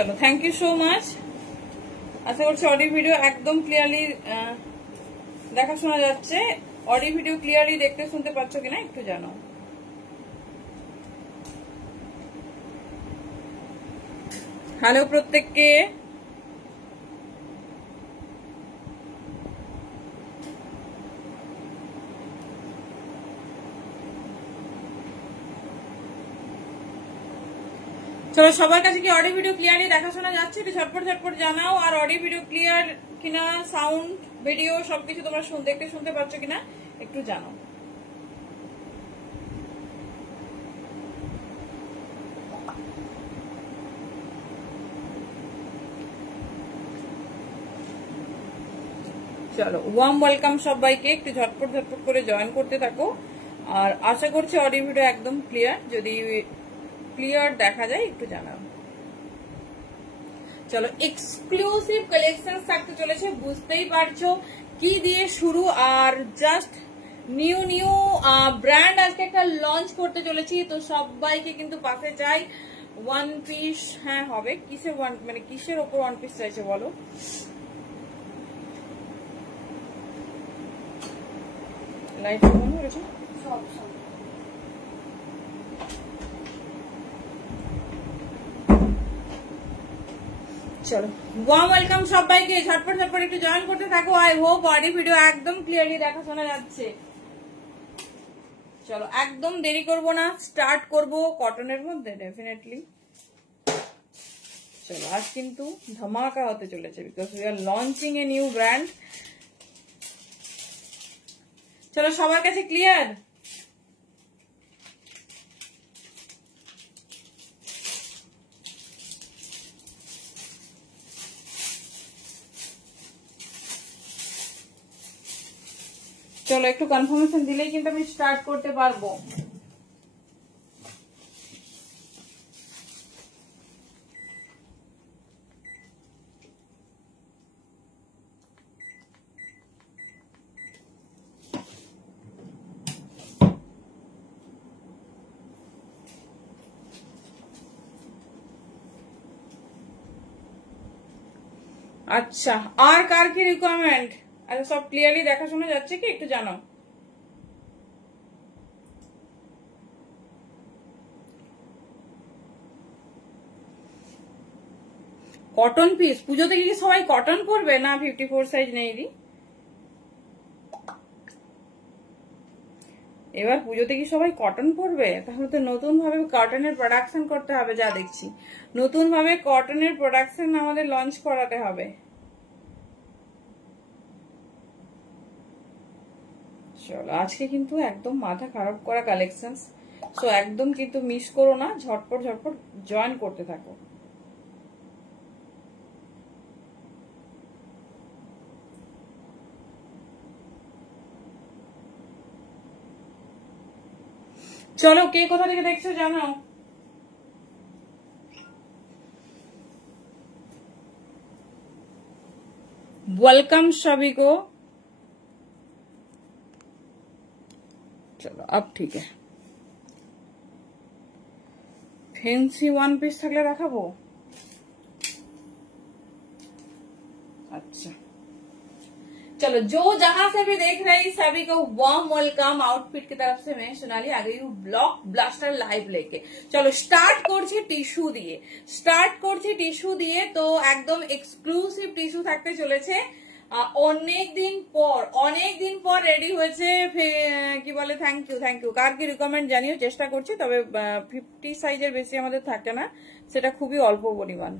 চলো, thank you so much. আশা করছি audio video একদম ক্লিয়ারলি দেখা শোনা যাচ্ছে। অডিও ভিডিও ক্লিয়ারলি দেখতে শুনতে পাচ্ছ কিনা একটু জানাও। হ্যালো প্রত্যেককে। চলো, সবার কাছে কি অডিও ভিডিও ক্লিয়ারলি দেখা শোনা যাচ্ছে? একটু ঝটপট ঝটপট জানাও। আর অডিও ভিডিও ক্লিয়ার কিনা, সাউন্ড ভিডিও সবকিছু তোমরা দেখতে শুনতে পাচ্ছ কিনা একটু জানাও। চলো, ওয়ার্ম ওয়েলকাম সবাইকে। একটু ঝটপট ঝটপট করে জয়েন করতে থাকো। আর আশা করছি অডিও ভিডিও একদম ক্লিয়ার। যদি ক্লিয়ার দেখা যায় একটু জানাও। চলো, এক্সক্লুসিভ কালেকশন থাকতে চলেছে, বুঝতেই পারছো কি দিয়ে শুরু। আর জাস্ট নিউ নিউ ব্র্যান্ড আজকে একটা লঞ্চ করতে চলেছি, তো সবাইকে কিন্তু পাশে চাই। ওয়ান পিস হ্যাঁ হবে। কিসের ওয়ান, মানে কিসের ওপর ওয়ান পিস চাইছে বলো? লাইট বন্ধ করেছো? চলো, ওয়ার্ম ওয়েলকাম সবাইকে। ঝটপট ঝটপট একটু জয়েন করতে থাকো। আই হোপ অডিও ভিডিও একদম ক্লিয়ারলি দেখা শোনা যাচ্ছে। চলো, একদম দেরি করব না, স্টার্ট করব কটনের মধ্যে ডেফিনেটলি। চলো, আজ কিন্তু ধামাকা হতে চলেছে, because we are launching a new brand. চলো, সবার কাছে ক্লিয়ার? চলো, একটু কনফার্মেশন দিলেই কিন্তু আমি স্টার্ট করতে পারবো। আচ্ছা, আর কার কি রিকোয়ারমেন্ট? আচ্ছা, সব ক্লিয়ারলি দেখা শোনা যাচ্ছে কি একটু জানাও। কটন পিস পুজোতে কি সবাই কটন পরবে না? 54 সাইজ নেই রি এবার পুজোতে কি সবাই কটন পরবে? তাহলে তো নতুন ভাবে কটনের প্রোডাকশন করতে হবে। যা দেখছি নতুন ভাবে কটনের প্রোডাকশন আমাদের লঞ্চ করাতে হবে। চলো, আজকে কিন্তু একদম মাথা খারাপ করা কালেকশন, সো একদম কিন্তু মিস করো না। ঝটপট ঝটপট জয়েন করতে থাকো। চলো, কে কোথা থেকে দেখছো জানাও। वेलकम सभी को। चलो, अब ठीक है। फैंसी वन पीस থাকলে দেখাবো। अच्छा, चलो, जो जहां से भी देख रहे हैं सभी को वार्म वेलकम। आउटफिट की तरफ से मैं सोनाली आ गई हूँ ब्लॉक ब्लास्टर लाइव लेके। चलो, स्टार्ट করছি টিস্যু দিয়ে। তো একদম এক্সক্লুসিভ টিস্যু থাকতে চলেছে। অনেকদিন পর রেডি হয়েছে। কি বলে, থ্যাংক ইউ। কার কি রিকমেন্ড জানিও, চেষ্টা করছি। তবে 50 সাইজের বেশি আমাদের থাকে না, সেটা খুবই অল্প পরিমাণ।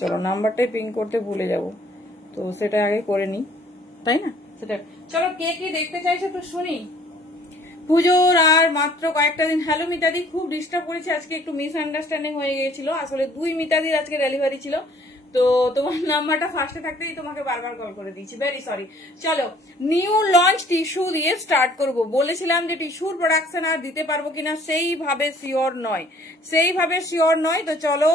চলো, নাম্বারটাই পিন করতে ভুলে যাব, তো সেটা আগে করে নি, তাই না? সেটা চলো, কে কে দেখতে চাইছো একটু শুনি। পুজোর আর মাত্র কয়েকটা দিন। হ্যালো মিতাদি, খুব ডিস্টার্ব করেছি আজকে, একটু মিসআন্ডারস্ট্যান্ডিং হয়ে গিয়েছিল। আসলে 2 মিতাদির আজকে ডেলিভারি ছিল, তো তোমার নাম্বারটা ফার্স্টে থাকতেই তোমাকে বারবার কল করে দিয়েছি, ভেরি সরি। চলো, নিউ লঞ্চ টিস্যু দিয়ে স্টার্ট করব। বলেছিলাম যে টিস্যুর প্রোডাকশন আর দিতে পারবো কিনা সেইভাবে শিওর নয়। তো চলো,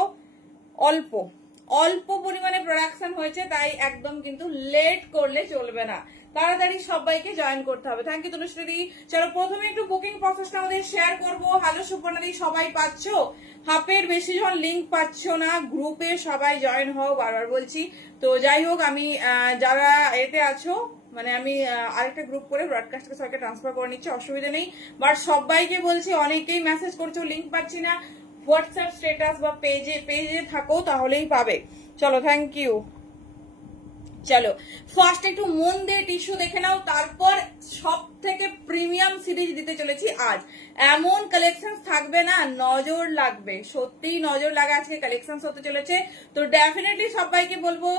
অল্প পরিমাণে প্রোডাকশন হয়েছে, তাই একদম কিন্তু লেট করলে চলবে না। তাড়াতাড়ি সবাইকে জয়েন করতে হবে। Thank you Tanushree. চলো প্রথমে একটু বুকিং প্রসেসটা আমাদের শেয়ার করবো। হ্যালো সুপর্ণাদি, সবাই পাচ্ছ? হাফের বেশি জন লিঙ্ক পাচ্ছ না, গ্রুপে সবাই জয়েন হও, বারবার বলছি। তো যাই হোক, আমি যারা এতে আছো, মানে আমি আরেকটা গ্রুপ করে ব্রডকাস্টকে সবাইকে ট্রান্সফার করে নিচ্ছি, অসুবিধা নেই। বাট সবাইকে বলছি, অনেকেই মেসেজ করছো লিঙ্ক পাচ্ছি না, হোয়াটসঅ্যাপ স্ট্যাটাস বা পেজে থাকো তাহলেই পাবে। চলো, থ্যাংক ইউ। চলো ফার্স্ট একটু মন দিয়ে টিস্যু দেখে নাও, তারপর সব থেকে প্রিমিয়াম সিরিজ দিতে চলেছি আজ। এমন কালেকশন থাকবে না, নজর লাগবে, সত্যিই নজর লাগা আজকে কালেকশন হতে চলেছে। তো ডেফিনেটলি সবাইকে বলবো।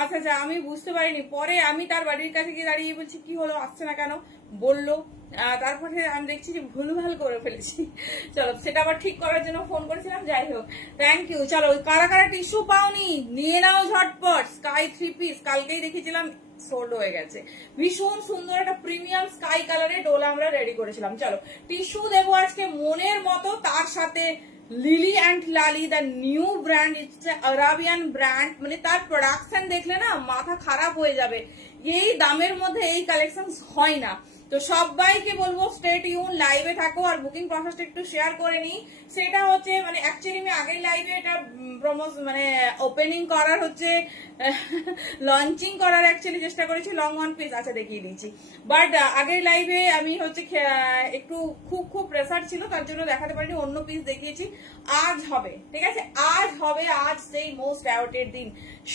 আচ্ছা আচ্ছা, আমি বুঝতে পারিনি, পরে আমি তার বাড়ির কাছে গিয়ে দাঁড়িয়ে বলছি কি হলো, আসছে না কেন, বললো, তারপরে আমি দেখছি যে ভুলভাল করে ফেলেছি। চলো, সেটা আবার ঠিক করার জন্য ফোন করেছিলাম। যাই হোক, থ্যাংক ইউ। চলো, কারা কারা টিস্যু পাওনি নিয়ে নাও ঝটপট। স্কাই 3 পিস কালকেই দেখেছিলাম, সোল্ড হয়ে গেছে। ভীষণ সুন্দর একটা প্রিমিয়াম স্কাই কালারের ডোলা আমরা রেডি করেছিলাম। চলো, টিস্যু দেবো আজকে মনের মতো, তার সাথে lily and Lali, the new brand, it's Arabian brand, মানে তার প্রোডাকশন দেখলে না মাথা খারাপ হয়ে যাবে। এই দামের মধ্যে এই কালেকশন হয় না। তো সবাইকে বলবো স্টে টিউন, লাইভে থাকো। আর বুকিং প্রসেসটা একটু শেয়ার করে নিই। সেটা হচ্ছে মানে অ্যাকচুয়ালি আমি আগের লাইভে এটা মানে ওপেনিং করার হচ্ছে লঞ্চিং করার অ্যাকচুয়ালি চেষ্টা করেছি, লং ওয়ান পিস আচ্ছা দেখিয়ে দিয়েছি। বাট আগের লাইভে আমি হচ্ছে একটু খুব প্রেসার ছিল, তার জন্য দেখাতে পারিনি, অন্য পিস দেখিয়েছি। আজ হবে, ঠিক আছে, আজ হবে, আজ সেই মোস্ট অ্যাওয়ার্টেড দিন।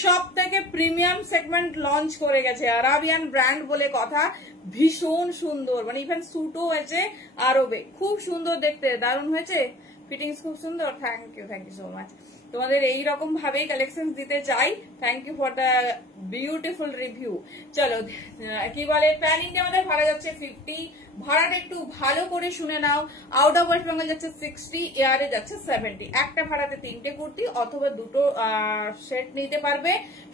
সব থেকে প্রিমিয়াম সেগমেন্ট লঞ্চ করে গেছে, আরাবিয়ান ব্র্যান্ড বলে কথা। ভীষণ সুন্দর, মানে ইভেন স্যুটও হয়েছে আরবে, খুব সুন্দর দেখতে, দারুণ হয়েছে, ফিটিংস খুব সুন্দর। Thank you so much. তোমাদের এইরকম ভাবেই কালেকশন দিতে চাই। Thank you for the beautiful review. চলো, কি বলে, প্যান ইন্ডিয়া আমাদের ভাড়া যাচ্ছে 50, ভাড়াটা একটু ভালো করে শুনে নাও। আউট অফ ওয়েস্ট বেঙ্গল যাচ্ছে 60, এয়ারে যাচ্ছে 70। একটা ভাড়াতে 3টে কুর্তি অথবা 2টো সেট নিতে পারবে,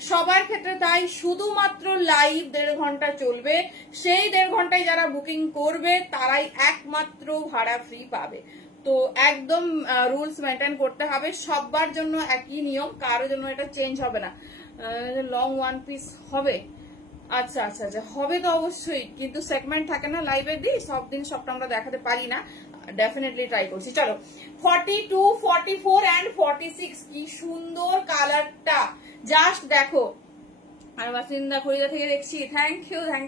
সবার ক্ষেত্রে তাই। শুধুমাত্র লাইভ 1.5 ঘন্টা চলবে, সেই 1.5 ঘন্টায় যারা বুকিং করবে তারাই একমাত্র ভাড়া ফ্রি পাবে। তো একদম রুলস মেনটেন করতে হবে, সবার জন্য একই নিয়ম, কারোর জন্য এটা চেঞ্জ হবে না। লং ওয়ান পিস হবে, আচ্ছা আচ্ছা আচ্ছা, হবে তো অবশ্যই, কিন্তু সেগমেন্ট থাকে না লাইভে দিই, সব দিন সবটা আমরা দেখাতে পারি না, ডেফিনেটলি ট্রাই করছি। চলো, 42, 44 অ্যান্ড 46, কি সুন্দর কালারটা, জাস্ট দেখো। আর বাসিন্দা খরিদা থেকে দেখছি, thank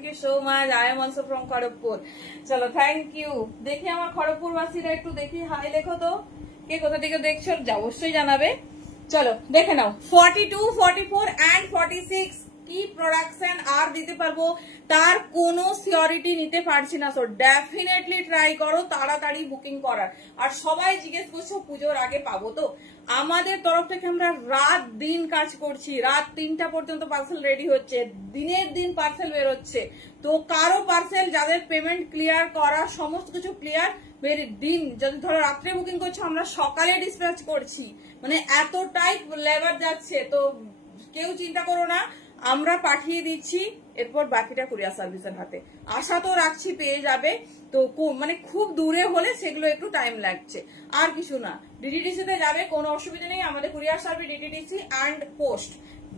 you so much. I am also from Kharagpur. চলো, থ্যাংক ইউ। দেখি আমার খড়গপুর বাসীরা একটু দেখি, হাই লেখো তো, কে কোথা থেকে দেখছো অবশ্যই জানাবে। চলো দেখে নাও, 42, 44 অ্যান্ড 46 কি প্রোডাকশন আর দিতে পারবো তার কোনো সিওরিটি নিতে পারছি না। সো ডেফিনেটলি ট্রাই করো তাড়াতাড়ি বুকিং করার। আর সবাই জিজ্ঞেস করছো পুজোর আগে পাবো তো, আমাদের তরফ থেকে আমরা রাত দিন কাজ করছি, রাত 3টা পর্যন্ত পার্সেল রেডি হচ্ছে, দিনের দিন পার্সেল বেরোচ্ছে। তো কারো পার্সেল যাদের পেমেন্ট ক্লিয়ার করা, সমস্ত কিছু ক্লিয়ার, দিন যদি ধরো রাত্রে বুকিং করছো, আমরা সকালে ডিসপ্যাচ করছি, মানে এতটাই লেবার যাচ্ছে। তো কেউ চিন্তা করো না, আমরা পাঠিয়ে দিচ্ছি, এরপর বাকিটা কুরিয়ার সার্ভিসের হাতে। আশা তো রাখছি পেয়ে যাবে। তো মানে খুব দূরে হলে সেগুলো একটু টাইম লাগছে, আর কিছু না। ডিটিডিসি তে যাবে, কোনো অসুবিধা নেই, আমাদের courier service DTDC and post.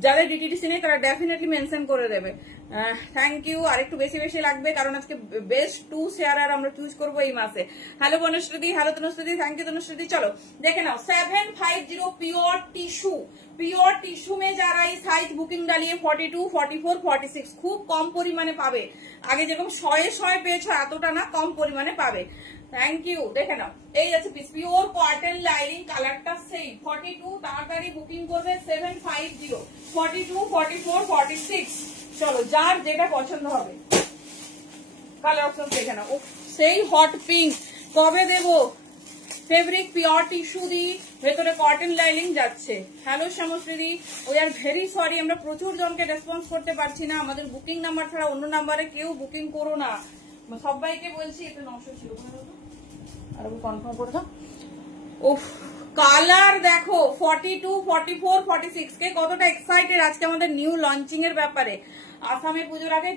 যাদের ডিটিডিসি নেই তারা ডেফিনেটলি মেনশন করে দেবে। Thank you. আর একটু বেশি বেশি লাগবে, কারণ আজকে বেস্ট 2 শেয়ারার আমরা চুজ করবো এই মাসে। Hello Banashruti, hello Tanushruti, thank you Tanushruti. চলো দেখে নাও, 750 प्योर टिश्यू में जा रहा है साइज बुकिंग डालिए 42, 44, 46 খুব কম পরিমাণে পাবে। আগে যেরকম 100 পেয়েছো এতটা না, কম পরিমাণে পাবে। Thank you. দেখে নাও, এই আছে পিস, পিওর কটন লাইনিং, কালারটা সেই 42, তাড়াতাড়ি বুকিং করবে 750, 42, 44, 46। চলো, যার যেটা পছন্দ হবে কালার অপশন দেখে নাও। সেই হট পিঙ্ক কবে দেবো, ফেব্রিক পিওর টিস্যু দি, ভেতরে কটন লাইনিং যাচ্ছে। Hello Shyamashree, we are very sorry, আমরা প্রচুর জনকে রেসপন্স করতে পারছি না, আমাদের বুকিং নাম্বার ছাড়া অন্য নাম্বারে কেউ বুকিং করো না, সবাইকে বলছি। এটা 900 ছিল, আর কনফার্ম করে দাও। উফ, কালার দেখো, 42, 44, 46 কে কতটা এক্সাইটেড আজকে আমাদের নিউ লঞ্চিং এর ব্যাপারে। আসামে পুজোর আগে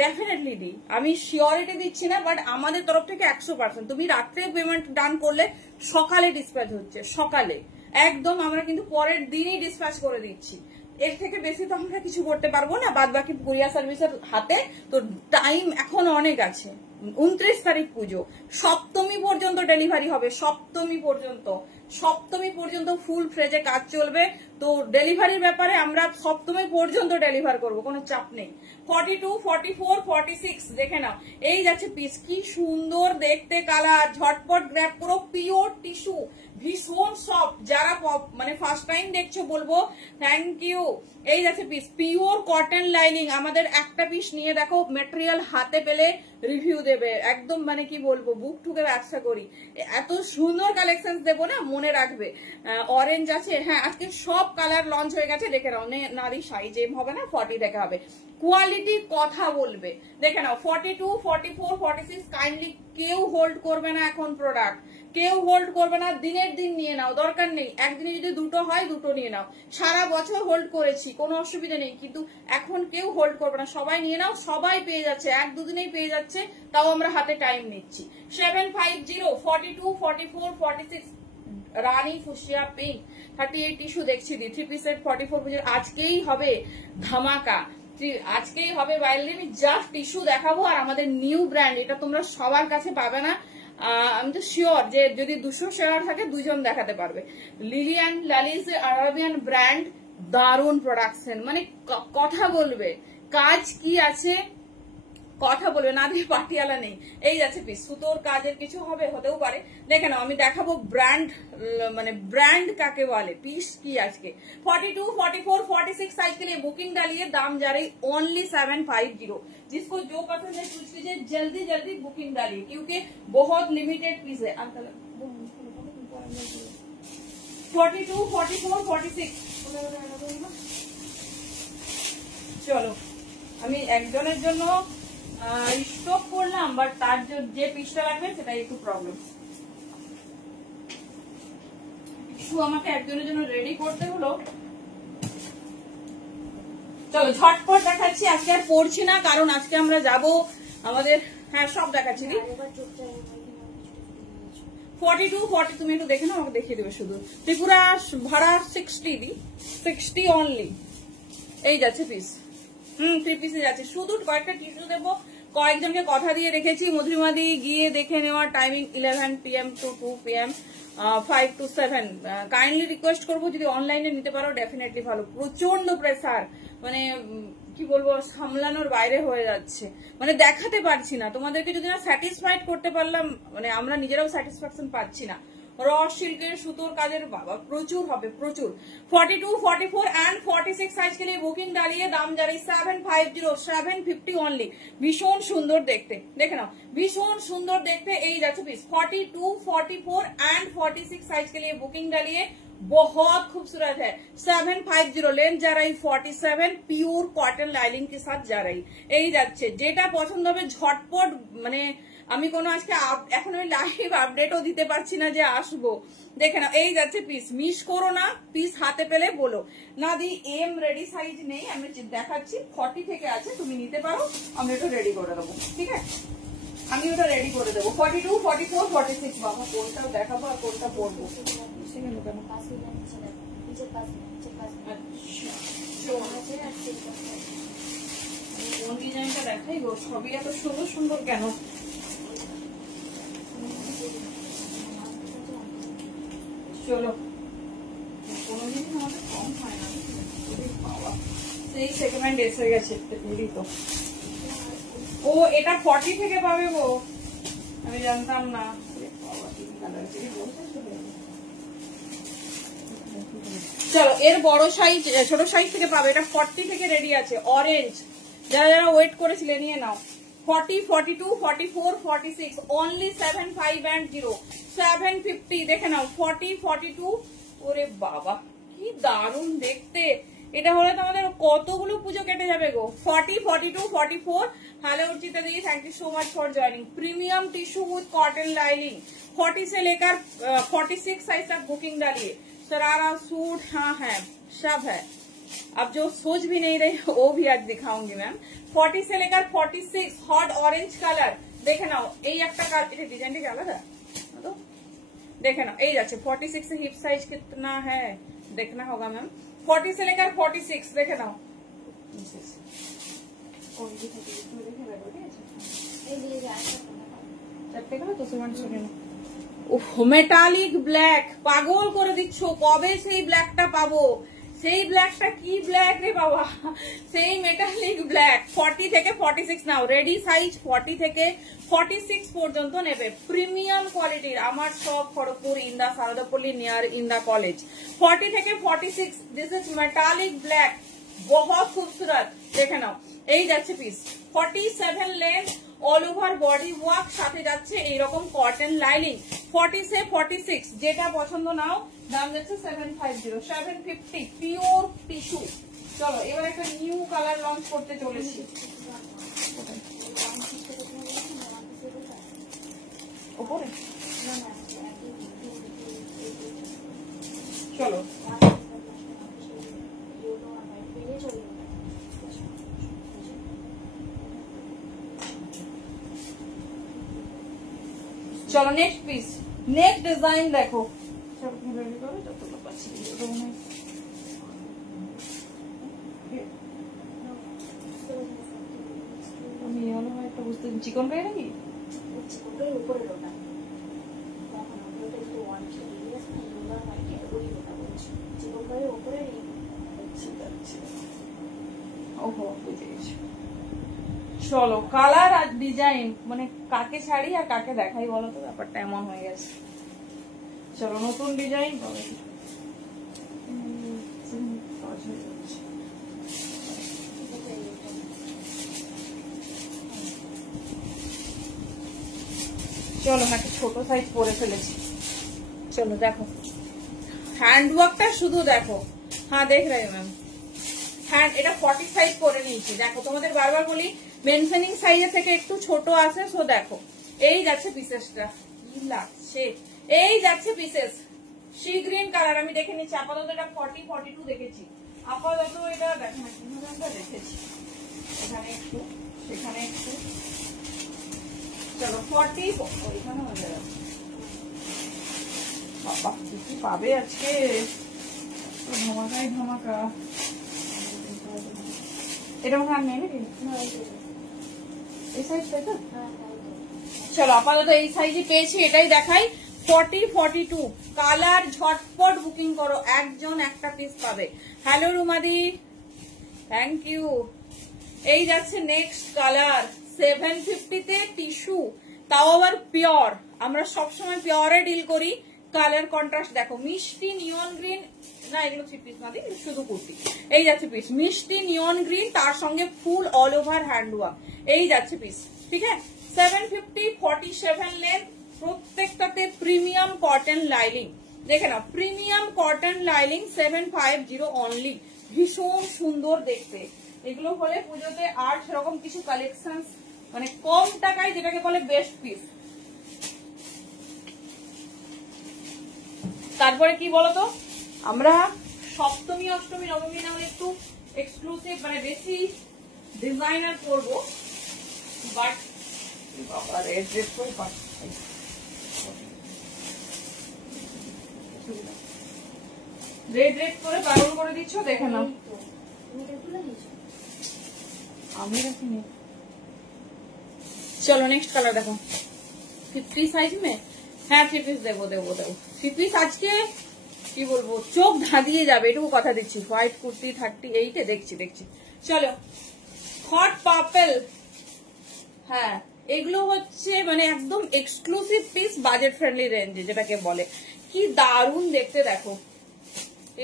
ডেফিনেটলি দিই, আমি শিওরিটি দিচ্ছি না, বাট আমাদের তরফ থেকে 100%। তুমি রাত্রে পেমেন্ট ডান করলে সকালে ডিসপ্যাচ হচ্ছে, সকালে একদম আমরা কিন্তু পরের দিনই ডিসপ্যাচ করে দিচ্ছি। এর থেকে বেশি তো আমরা কিছু করতে পারবো না, বাদ বাকি কুরিয়ার সার্ভিসের হাতে। তো টাইম এখন অনেক আছে, 29 তারিখ পুজো, সপ্তমী পর্যন্ত ডেলিভারি হবে, সপ্তমী পর্যন্ত ফুল ফ্রেজে কাজ চলবে। তো ডেলিভারির ব্যাপারে আমরা সপ্তমী পর্যন্ত ডেলিভার করব, কোনো চাপ নেই। 42, 44, 46 দেখে নাও, এই যাচ্ছে পিস, কি সুন্দর দেখতে কালার, ঝটপট গ্র্যাব করো, পিওর টিস্যু, ভীষণ সফট। যারা মানে ফার্স্ট টাইম দেখছো বলবো থ্যাংক ইউ। এই যাচ্ছে পিস, পিওর কটন লাইনিং, আমাদের একটা পিস নিয়ে দেখো, মেটেরিয়াল হাতে পেলে রিভিউ দেবে, একদম মানে কি বলবো, বুক ঠুকে ব্যবসা করি, এত সুন্দর কালেকশন দেবো না, মনে রাখবে। অরেঞ্জ আছে, হ্যাঁ আজকে সব কালার লঞ্চ হয়ে গেছে, দেখে নাও, নারী সাইজ এম হবে না, 40 দেখা হবে, কোয়ালিটি কথা বলবে। দেখে নাও 42, 44, 46, কাইন্ডলি কেউ হোল্ড করবে না এখন প্রোডাক্ট, কেউ হোল্ড করবে না, দিনের দিন নিয়ে নাও, দরকার নেই একদিনে যদি দুটো হয় দুটো নিয়ে নাও, সারা বছর হোল্ড করেছি, কোনো অসুবিধা নেই, কিন্তু এখন কেউ হোল্ড করবে না, সবাই নিয়ে নাও, সবাই পেয়ে যাচ্ছে, এক দুদিনেই পেয়ে যাচ্ছে, তাও আমরা হাতে টাইম নিচ্ছি। 750, 42, 44, 46 রানী ফুসিয়া পিঙ্ক 38 টিস্যু দেখছি দি, 3 পিসের 44 পিসের, আজকেই হবে ধামাকা, আজকেই হবে বাইরে। জাস্ট টিস্যু দেখাবো, আর আমাদের নিউ ব্র্যান্ড, এটা তোমরা সবার কাছে পাবে না, আমি তো শিওর যে যদি 200 শেয়ার থাকে 2 জন দেখাতে পারবে। লিলিয়ান লালিস আরাবিয়ান ব্র্যান্ড, দারুণ প্রোডাকশন, মানে কথা বলবে, কাজ কি আছে কথা বলবে না, দিয়ে পাটিয়ালা নেই। এই যাচ্ছে পিস, সুতোর কাজের কিছু হবে, হতেও পারে, দেখে নাও, আমি দেখাবো ব্র্যান্ড, মানে ब्रांड काके वाले पीस की आज के 42, 44, 46 साइज के लिए बुकिंग डालिए, दाम जा रही ओनली 750। जिसको जो पसंद है चूज कीजिए, जल्दी जल्दी बुकिंग डालिए, क्योंकि बहुत लिमिटेड पीस है। 42, 44, 46 চলো আমি একজনের জন্য স্টক করলাম, বাট তার যে পিসটা লাগবে সেটা একটু প্রবলেম, আমাকে একজনের জন্য রেডি করতে হলো। চলো ঝটপট দেখাচ্ছি, আজকে আর পড়ছি না, কারণ আজকে আমরা যাব আমাদের, হ্যাঁ সব দেখাচ্ছি। 42, 40 তুমি একটু দেখে নাও, আমাকে দেখিয়ে দেবে শুধু। ত্রিপুরা ভাড়া 60 অনলি। এই যাচ্ছে পিস, 3 পিসে যাচ্ছে, শুধু কয়েকটা টিস্যু দেবো, কয়েকজনকে কথা দিয়ে রেখেছি, মধুরিমাদি গিয়ে দেখে নেওয়ার timing 11 PM to 2 PM, 5 to 7। Kindly request করবো যদি অনলাইনে নিতে পারো ডেফিনেটলি ভালো, প্রচন্ড প্রেসার, মানে কি বলবো, সামলানোর বাইরে হয়ে যাচ্ছে, মানে দেখাতে পারছি না তোমাদেরকে, যদি না স্যাটিসফাইড করতে পারলাম, মানে আমরা নিজেরাও স্যাটিসফ্যাকশন পাচ্ছি না। র সিল্কের সুতোর কাজের বাবা প্রচুর হবে, প্রচুর। 42, 44 एंड 46 साइज के लिए बुकिंग डालिए, दाम जा रही 750, 750 ओनली। भीषण सुंदर देखते, देखे ना, भीषण सुंदर देखते। यही जाच्छे पीस 42, 44 एंड 46 साइज के लिए बुकिंग डालिए, बहुत खूबसूरत है। 750 लेंथ जा रही 47, प्योर कॉटन लाइनिंग के साथ जा रही। यही जाच्छे, जेटा पसंद হবে ঝটপট, মানে আমি কোনো আজকে এখন ওই লাইভ আপডেটও দিতে পারছি না যে আসবো, দেখে না। এই যাচ্ছে পিস, মিস করো না, পিস হাতে পেলে বলো না দি, এম রেডি সাইজ নেই, আমি দেখাচ্ছি 40 থেকে আছে, তুমি নিতে পারো, আমি ওটা রেডি করে দেবো, ঠিক আছে, আমি ওটা রেডি করে দেবো। 42, 44, 46 বাবা কোনটাও দেখাবো আর কোনটা পরবো, কোন ডিজাইনটা দেখাই গো, সবই এত সুন্দর সুন্দর কেন। চলো কোনদিন আমাদের কম হয় না, সেই সেগমেন্ট এসে গেছে তো। ও এটা 40 থেকে পাবে গো, আমি জানতাম না। চলো এর বড় সাইজ, ছোট সাইজ থেকে পাবে, এটা 40 থেকে রেডি আছে, অরেঞ্জ, যারা যারা ওয়েট করেছিলে নিয়ে নাও। 40, 42, 44, 46 only 750, 750 দেখে নাও। 40, 42, ওরে বাবা কি দারুণ দেখতে, এটা হলে তো আমাদের কতগুলো পুজো কেটে যাবে গো। 40, 42, 44। Hello Urchita di, thank you so much for joining. Premium tissue with cotton lining, 40 से लेकर 46 साइज तक बुकिंग डालिए। शरारा सूट हाँ है, सब है, अब जो सोच भी नहीं रही वो भी आज दिखाऊंगी मैम। 40 से लेकर 46 हॉट ऑरेंज कलर, देखे ना এই একটা কালার, এটা ডিজাইনটা কি আলাদা তো দেখে না। এই যাচ্ছে 46 से हिप साइज कितना है देखना होगा मैम। 40 से लेकर 46 দেখে নাও। মেটালিক ব্ল্যাক, পাগল করে দিচ্ছ, কবে সেই ব্ল্যাকটা পাবো? সেই ব্ল্যাকটা কি ব্ল্যাক রে বাবা, সেই মেটালিক ব্ল্যাক। 40 থেকে 46 নাও, রেডি সাইজ 40 থেকে 46 পর্যন্ত নেবে, প্রিমিয়াম কোয়ালিটির। আমার সব খড়গপুর ইন্দা সারদাপল্লী নিয়ার ইন্দা কলেজ। 40 থেকে 46, দিস ইজ মেটালিক ব্ল্যাক, बहुत खूबसूरत, দেখে নাও। এই যাচ্ছে piece 47 length, all over body work, সাথে যাচ্ছে এইরকম কটন লাইনিং। 40 से 46 যেটা পছন্দ নাও, দাম যাচ্ছে 750 750 পিওর টিস্যু। চলো এবার একটা নিউ কালার লঞ্চ করতে চলেছি। ওপরে চলো চলো নেক্সট পিস, নেক্সট ডিজাইন দেখো। আমি একটা বুঝতে চিকন কাই নাকি ওহো বুঝে গেছি। চলো কালার আর ডিজাইন মানে কাকে শাড়ি আর কাকে দেখাই বলো তো, ব্যাপারটা এমন হয়ে গেছে। চলো নতুন ডিজাইন, চলো একটা ছোট সাইজ পরে ফেলেছি। চলো দেখো হ্যান্ডওয়ার্কটা শুধু দেখো। হ্যাঁ দেখ রে ম্যাম, হ্যান্ড এটা 40 সাইজ করে নিয়েছি। দেখো তোমাদের বারবার বলি মেনশনিং সাইজের থেকে একটু ছোট আছে, সো দেখো এই যাচ্ছে পিসেসটা, কি লাগছে, এই যাচ্ছে পিসেস। সি গ্রিন কালার আমি দেখে নিচ্ছি, আপাতত এটা 40 42 দেখেছি, আপাতত এটা দেখো না কিভাবে দেখেছি, এখানে একটু সেখানে একটু। চলো 40 ওইখানে হয়ে যাবে। বাবা কি পাবে আজকে, ধামাকাই ধামাকা। এটা মনে হয় নেই নাকি এই সাইজটা তো। চলো আপাতত এই সাইজে পেয়েছি, এটাই দেখাই। 40 42 কালার ঝটপট বুকিং করো, একজন একটা পিস পাবে। হ্যালো রুমাদি, থ্যাংক ইউ। এই যাচ্ছে নেক্সট কালার 750 তে টিস্যু, তাও আবার পিওর। আমরা সবসময় পিওরে ডিল করি। কালার কন্ট্রাস্ট দেখো, মিষ্টি নিয়ন গ্রিন, না এগুলো 3 পিস না, শুধু কুর্তি। এই যাচ্ছে পিস মিষ্টি নিয়ন গ্রিন, তার সঙ্গে ফুল অল ওভার হ্যান্ডওয়ার্ক। এই যাচ্ছে পিস, ঠিক আছে। 750 47 লেন্থ, প্রত্যেকটাতে প্রিমিয়াম কটন লাইনিং। দেখে নাও প্রিমিয়াম কটন লাইনিং 750 অনলি, ভীষণ সুন্দর দেখতে। এগুলো হলে পুজোতে আর সেরকম কিছু কালেকশন, মানে কম টাকায় যেটাকে বলে বেস্ট পিস। তারপরে কি বলতো, আমরা সপ্তমী অষ্টমী নবমী না হলে একটু এক্সক্লুসিভ মানে বেশি ডিজাইনার করবো, বাট রেড রেড করে রেড রেড করে পাগল করে দিচ্ছ, দেখে নাও। আমি রাখিনি। চলো নেক্সট কালার দেখো 50 সাইজ মে। হ্যাঁ 3 পিস দেবো দেবো দেবো 3 পিস। আজকে কি বলবো, চোখ ধাঁধিয়ে যাবে, এটুকু কথা দিচ্ছি। হোয়াইট কুর্তি 38-এ দেখছি দেখছি। চলো হট পার্পল, হ্যাঁ এগুলো হচ্ছে মানে একদম এক্সক্লুসিভ পিস, বাজেট ফ্রেন্ডলি রেঞ্জে যেটাকে বলে। কি দারুণ দেখতে দেখো।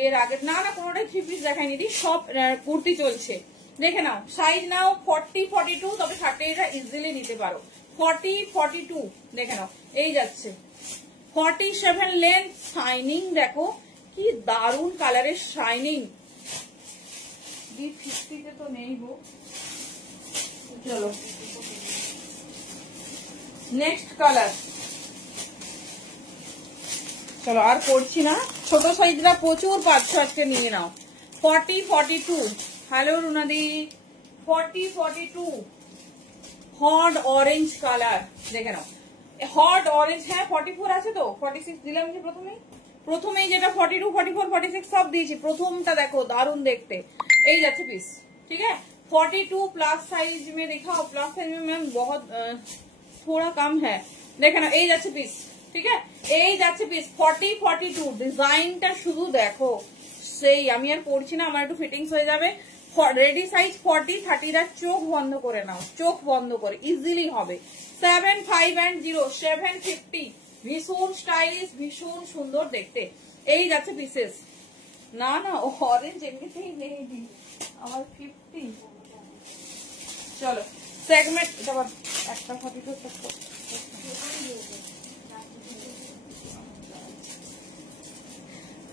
এর আগে না না কোনোটাই 3 পিস দেখায়নি, সব কুর্তি চলছে। দেখে নাও সাইজ নাও 40 42, তবে 38টা ইজিলি নিতে পারো। 40 42 দেখে নাও। এই যাচ্ছে 47 লেন্থ, শাইনিং দেখো কি দারুণ কালারের শাইনিং। 50-তে তো নেই গো। চলো নেক্সট কালার। চলো আর করছি না, ছোট সাইজটা প্রচুর পাচ্ছ, আজকে নিয়ে নাও। 40 42, হ্যালো রুনাদি, 40 42 হট অরেঞ্জ কালার। দেখে নাও হট অরেঞ্জ। হ্যাঁ 44 আছে তো, 46 দিলাম যে প্রথমেই। প্রথমেই যেটা 42, 44, 46 সব দিয়েছি, প্রথমটা দেখো দারুণ দেখতে। এই যাচ্ছে পিস, ठीक है। 42 प्लस साइज में दिखाओ, प्लस साइज में मैम बहुत थोड़ा कम है, देखे ना। এই যাচ্ছে পিস, ঠিক আছে। এই যাচ্ছে পিস 40, 42। ডিজাইনটা শুধু দেখো, সেই আমি আর পড়ছি না, আমার একটু ফিটিংস হয়ে যাবে। রেডি সাইজ 40, 30 এর চোখ বন্ধ করে নাও, চোখ বন্ধ করে ইজিলি হবে। 750, 750, ভীষণ স্টাইলিশ, ভীষণ সুন্দর দেখতে। এই যাচ্ছে পিসেস। না না অরেঞ্জ এমনিতেই নেই আমার 50। চলো সেগমেন্ট একটা 42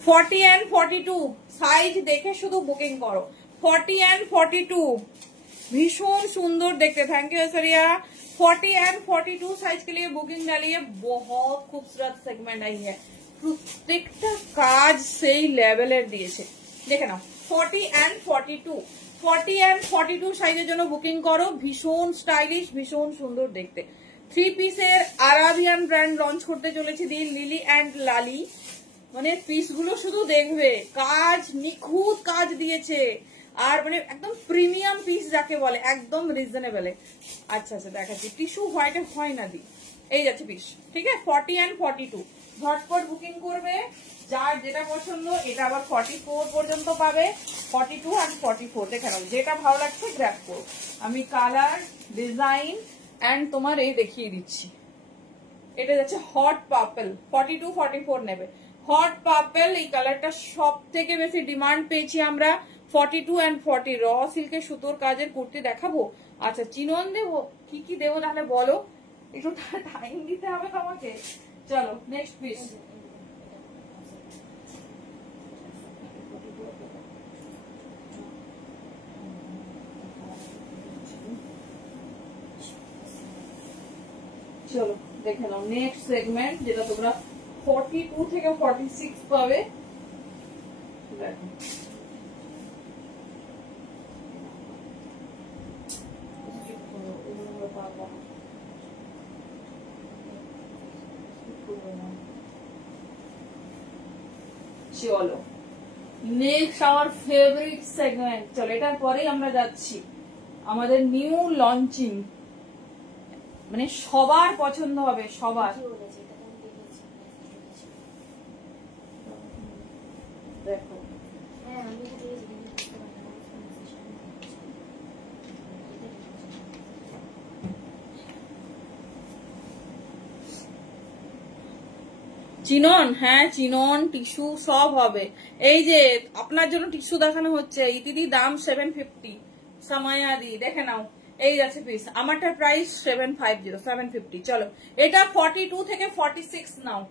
40 and 42 সাইজ দেখে শুধু বুকিং করো। 40 and 42 भीषण सुंदर देखते। Thank you Aishwarya. 40 and 42 size के लिए बुकिंग डालिए। बहुत खूबसूरत सेगमेंट आई है, প্রত্যেকটা কাজ সেই লেভেলের দিয়েছে, দেখে নাও। 40 and 42, 40 and 42 সাইজের জন্য বুকিং করো। ভীষণ স্টাইলিশ, ভীষণ সুন্দর দেখতে। 3 পিসের আরাবিয়ান ব্র্যান্ড লঞ্চ করতে চলেছি দি, লিলি অ্যান্ড লালি। মানে পিস গুলো শুধু দেখবে, কাজ নিখুঁত কাজ দিয়েছে, আর মানে একদম প্রিমিয়াম পিস যাকে বলে, একদম রিজনেবলে। আচ্ছা আচ্ছা দেখাচ্ছি, টিস্যু হোয়াইটে হয় না দি। এই যাচ্ছে পিস, ঠিক আছে। 40 and 42 ঝটপট বুকিং করবে, যার যেটা পছন্দ। এটা আবার 44 পর্যন্ত পাবে, 42 and 44 দেখে নাও, যেটা ভালো লাগছে গ্র্যাব করো। আমি কালার, ডিজাইন এন্ড তোমার এই দেখিয়ে দিচ্ছি। এটা যাচ্ছে হট পার্পল, 42, 44 নেবে। হট পার্পল এই কালারটা সব থেকে বেশি ডিমান্ড পেয়েছি আমরা। 42 and 40 র সিল্কের সুতোর কাজের কুর্তি দেখাবো। আচ্ছা চিনন দেবো, কি কি দেবো তাহলে বলো, একটু টাইম দিতে হবে তোমাকে। চলো নেক্সট পিস। চলো দেখে নাও নেক্সট সেগমেন্ট, যেটা তোমরা 42 থেকে 46 পাবে। দেখো চলো নেক্সট আওয়ার ফেভারিট সেগমেন্ট। চলো এটার পরেই আমরা যাচ্ছি আমাদের নিউ লঞ্চিং, মানে সবার পছন্দ হবে, সবার। দেখো চিনন, হ্যাঁ চিনন, টিস্যু সব হবে। এই যে আপনার জন্য টিস্যু দেখানো হচ্ছে, ইতিদি দাম 750, সামায়াদি দেখে নাও। এই যাচ্ছে পিস, আমারটার প্রাইস 750, 750। চলো এটা 42 থেকে 46 নাও।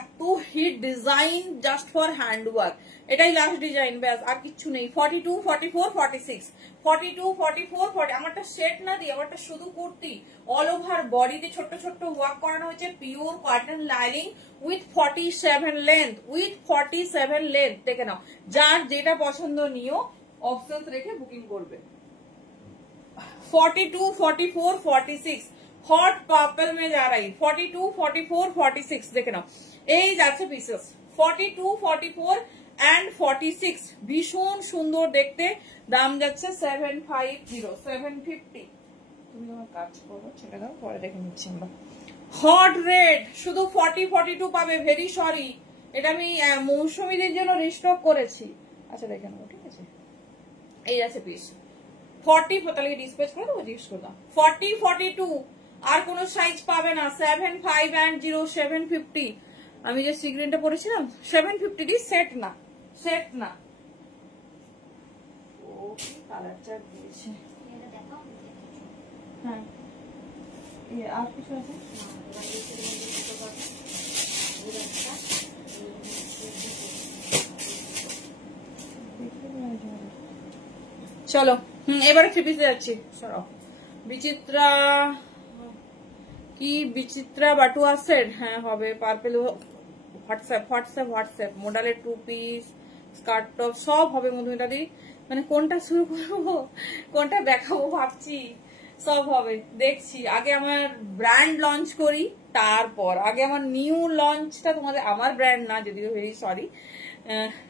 এত hit design just for hand work, এটাই লাস্ট ডিজাইন, ব্যাস আর কিচ্ছু নেই। 42, 44, 46, 42, 44, 40। আমারটা সেট না দিই, আমারটা শুধু কুর্তি, অল ওভার বডিতে ছোট্ট ছোট্ট ওয়ার্ক করানো হয়েছে, pure cotton lining with 47 length, with 47 length. দেখে নাও, যার যেটা পছন্দ নিও, অপশন রেখে বুকিং করবে। 42, 44, 46 हॉट पर्पल में जा रही। 42, 44, 46 देखे ना, এই যাচ্ছে পিসেস। 42, 44 and 46 ভীষণ সুন্দর দেখতে। দাম যাচ্ছে 750, 750। তুমি তোমার কাজ করো, ছেড়ে দাও, পরে দেখে নিচ্ছি আমরা। হট রেড শুধু 40, 42 পাবে। ভেরি সরি, এটা আমি মৌসুমীদের জন্য রিস্টক করেছি। আচ্ছা দেখে নেবো, ঠিক আছে। এই আছে পিস 40, তাহলে ডিসপ্যাচ করে দেবো, জিজ্ঞেস করে দাও। 40, 42 আর কোন সাইজ পাবে না। 750, 750। আমি যে সিগ্রেনটা পরেছিলাম 750 ডি, সেট না, সেট না। ও কি কালার চার্ট দিয়েছে, হ্যাঁ আর কিছু আছে। চলো এবারে 3 পিসে যাচ্ছি। সরাও। বিচিত্রা কি, বিচিত্রা বাটুয়া সেট, হ্যাঁ হবে। পার্পল হোয়াটসঅ্যাপ, হোয়াটসঅ্যাপ, হোয়াটসঅ্যাপ মডেলের 2 পিস স্কার্ট টপ সব হবে। মধুমিতা দি মানে কোনটা শুরু করবো, কোনটা দেখাবো ভাবছি। সব হবে দেখছি। আগে আমার ব্র্যান্ড লঞ্চ করি, তারপর আগে আমার নিউ লঞ্চটা তোমাদের, আমার ব্র্যান্ড না যদিও, ভেরি সরি।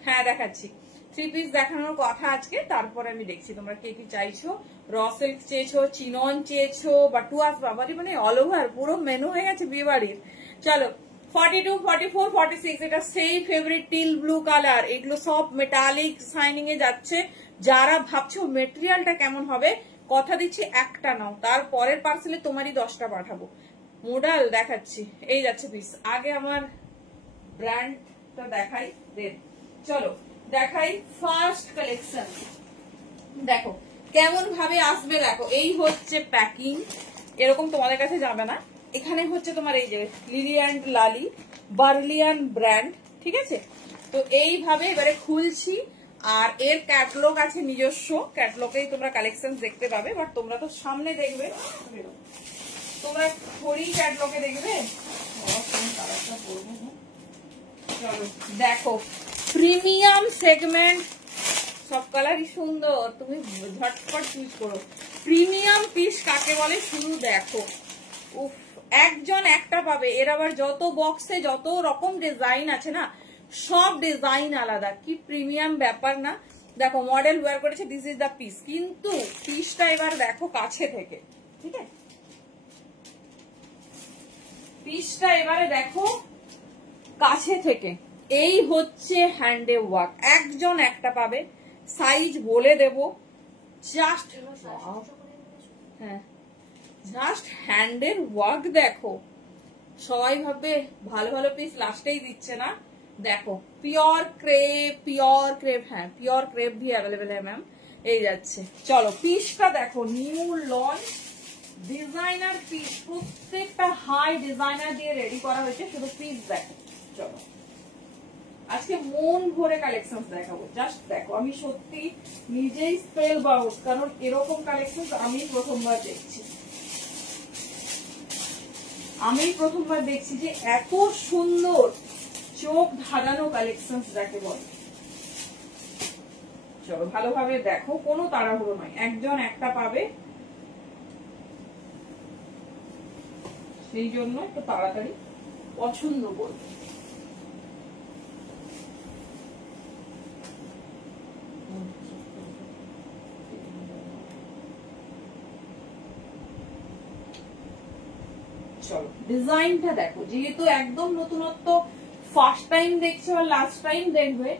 হ্যাঁ দেখাচ্ছি, 3 পিস দেখানোর কথা আজকে, তারপরে আমি দেখছি তোমরা কে কি চাইছো। র সিল্ক চেয়েছো, চিনন চেয়েছো, বা টুয়াস, বাবারি মানে অল ওভার পুরো মেনু হয়ে গেছে বিয়ে বাড়ির। চলো 42, 44, 46, এটা সেই ফেভারিট টিল ব্লু কালার, এগুলো সব মেটালিক শাইনিং এ যাচ্ছে। যারা ভাবছো মেটেরিয়ালটা কেমন হবে, কথা দিচ্ছি একটা নাও, তারপরের পার্সেলে তোমারই 10টা পাঠাবো। মোডাল দেখাচ্ছি, এই যাচ্ছে পিস। আগে আমার ব্র্যান্ডটা দেখাই দেন, চলো দেখাই ফার্স্ট কালেকশন। দেখো কেমন ভাবে আসবে, দেখো এই হচ্ছে প্যাকিং, এরকম তোমাদের কাছে যাবে না। এখানে হচ্ছে তোমার এই যে লিলি অ্যান্ড লালি বার্লিয়ান ব্র্যান্ড, ঠিক আছে। তো এইভাবে এবারে খুলছি, আর এর ক্যাটলগ আছে নিজস্ব, ক্যাটলগেই তোমরা কালেকশন দেখতে পাবে, বাট তোমরা তো সামনে দেখবে, তোমরা থোড়ি ক্যাটলগে দেখবে। চলো দেখো প্রিমিয়াম সেগমেন্ট, সব কালারই সুন্দর, তুমি ঝটপট চুজ করো। প্রিমিয়াম পিস কাকে বলে শুধু দেখো, উফ, একজন একটা পাবে। এর আবার যত বক্সে যত রকম ডিজাইন আছে না, সব ডিজাইন আলাদা, কি প্রিমিয়াম ব্যাপার না। দেখো মডেল ওয়্যার করেছে, দিস ইজ দ্য পিস, কিন্তু পিসটা এবার দেখো কাছে থেকে, ঠিক আছে, পিসটা এবারে দেখো কাছে থেকে। এই হচ্ছে হ্যান্ডে ওয়ার্ক, একজন একটা পাবে, সাইজ বলে দেব, জাস্ট হ্যাঁ জাস্ট হ্যান্ডের ওয়ার্ক দেখো। সবাই ভাববে ভালো ভালো পিস লাস্টেই দিচ্ছে না, দেখো পিওর ক্রেপ, হ্যাঁ পিওর ক্রেপ ভি অ্যাভেলেবেল है मैम, এই যাচ্ছে। চলো পিসটা দেখো, নিউ লঞ্চ ডিজাইনার পিস, প্রত্যেকটা হাই ডিজাইনার দিয়ে রেডি করা হয়েছে, শুধু পিস দেখো। চলো আজকে মন ভরে কালেকশন দেখাবো, জাস্ট দেখো। আমি সত্যি নিজেই স্পেল বাউন্ড, কারণ এরকম কালেকশন আমি প্রথমবার দেখছি যে এত সুন্দর চোখ ধাঁধানো কালেকশন যাকে বলে। চলো ভালোভাবে দেখো, কোনো তাড়াহুড়ো নয়, একজন একটা পাবে, সেই জন্য একটু তাড়াতাড়ি পছন্দ করবে। চলো ডিজাইনটা দেখো, যেহেতু একদম নতুনত্ব, ফার্স্ট টাইম দেখছো আর লাস্ট টাইম দেখবে,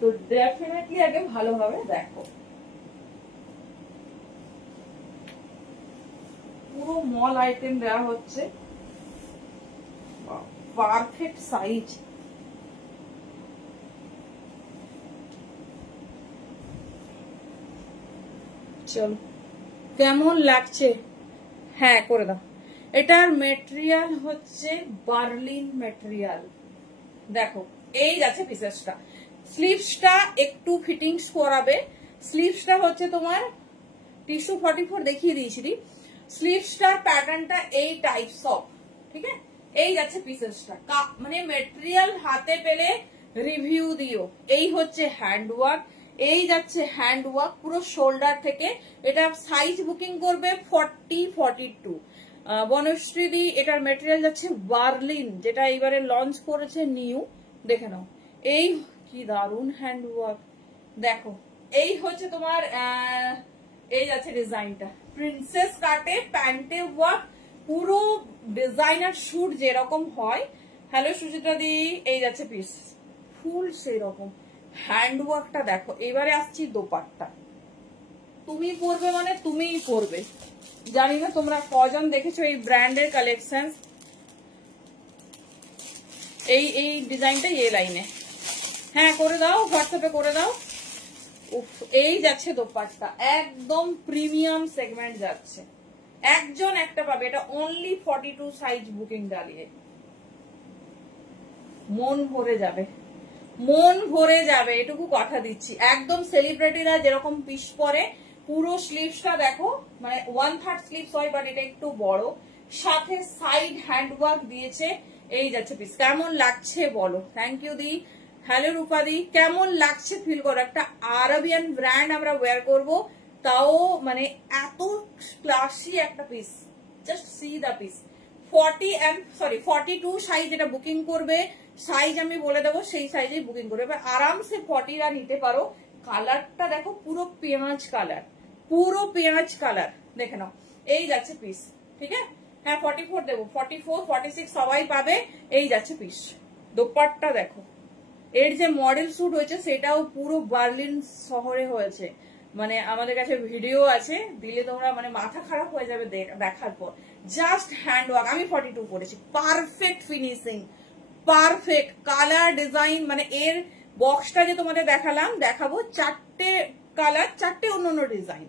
তো ডেফিনেটলি আগে ভালোভাবে দেখো। পুরো মল আইটেম দেওয়া হচ্ছে, পারফেক্ট সাইজ। চলো কেমন লাগছে, হ্যাঁ করে দাও। এটার মেটেরিয়াল হচ্ছে বার্লিন মেটেরিয়াল, দেখো এই যাচ্ছে পিসেসটা। স্লিভসটা একটু ফিটিংস করাবে, স্লিভসটা হচ্ছে তোমার টিস্যু 44 দেখিয়ে দিয়েছি। স্লিভসটার প্যাটার্নটা এই টাইপস অফ, ঠিক আছে। এই যাচ্ছে পিসেসটা, মানে মেটেরিয়াল হাতে পেলে রিভিউ দিও। এই হচ্ছে হ্যান্ড ওয়ার্ক, এই যাচ্ছে হ্যান্ড ওয়ার্ক পুরো শোল্ডার থেকে। এটা সাইজ বুকিং করবে 40, 42। বনশ্রী দি, এটার মেটেরিয়াল যাচ্ছে বার্লিন, যেটা এইবারে লঞ্চ করেছে নিউ, দেখে নাও। এই কি দারুন হ্যান্ড ওয়ার্ক দেখো। এই হচ্ছে তোমার এই যাচ্ছে ডিজাইনটা, প্রিন্সেস কাটে, প্যান্টে ওয়ার্ক, পুরো ডিজাইনার শুট যেরকম হয়। হ্যালো সুচিত্রা দি, এই যাচ্ছে পিস, ফুল সেই রকম হ্যান্ড ওয়ার্কটা দেখো। এবারে আসছি দোপাট্টা, তুমি পরবে মানে তুমিই পরবে। জানি না তোমরা কজন দেখেছো এই ব্র্যান্ডের কালেকশন। এই ডিজাইনটা এই লাইনে, হ্যাঁ করে দাও, হোয়াটসঅ্যাপে করে দাও। উফ, এই যাচ্ছে দোপাট্টা, একদম প্রিমিয়াম সেগমেন্ট যাচ্ছে, একজন একটা পাবে। এটা অনলি 42 সাইজ বুকিং ডালিয়ে, মন ভরে যাবে, মন ভরে যাবে, এটুকু কথা দিচ্ছি। একদম সেলিব্রিটিরা যেরকম পিস পরে, পুরো স্লিভসটা দেখো, মানে 1/3 স্লিভস হয়, বাট এটা একটু বড়, সাথে সাইড হ্যান্ড ওয়ার্ক দিয়েছে। এই যাচ্ছে পিস, কেমন লাগছে বলো। থ্যাংক ইউ দি, হ্যালো রূপা দি, কেমন লাগছে ফিল করো। একটা আরবিয়ান ব্র্যান্ড আমরা ওয়্যার করব, তাও মানে এত ক্লাসি একটা পিস, জাস্ট সি দা পিস। 42 সাইজ এটা বুকিং করবে, সাইজ আমি বলে দেবো, সেই সাইজেই বুকিং করবে। আরামসে 40রা নিতে পারো। কালারটা দেখো পুরো পেঁয়াজ কালার, পুরো পেঁয়াজ কালার, দেখে নাও। এই যাচ্ছে পিস, ঠিক আছে? হ্যাঁ 44 দেবো, 44, 46 সবাই পাবে। এই যাচ্ছে পিস। দোপাট্টা দেখো, এর যে মডেল শুট হয়েছে সেটাও পুরো বার্লিন শহরে হয়েছে। মানে আমাদের কাছে ভিডিও আছে, দিলে তোমরা মানে মাথা খারাপ হয়ে যাবে দেখার পর। Just hand work. আমি 42 পরেছি। Perfect finishing, perfect colour design. মানে এর বক্সটা যে তোমাদের দেখাবো 4টে কালার, 4টে অন্য ডিজাইন।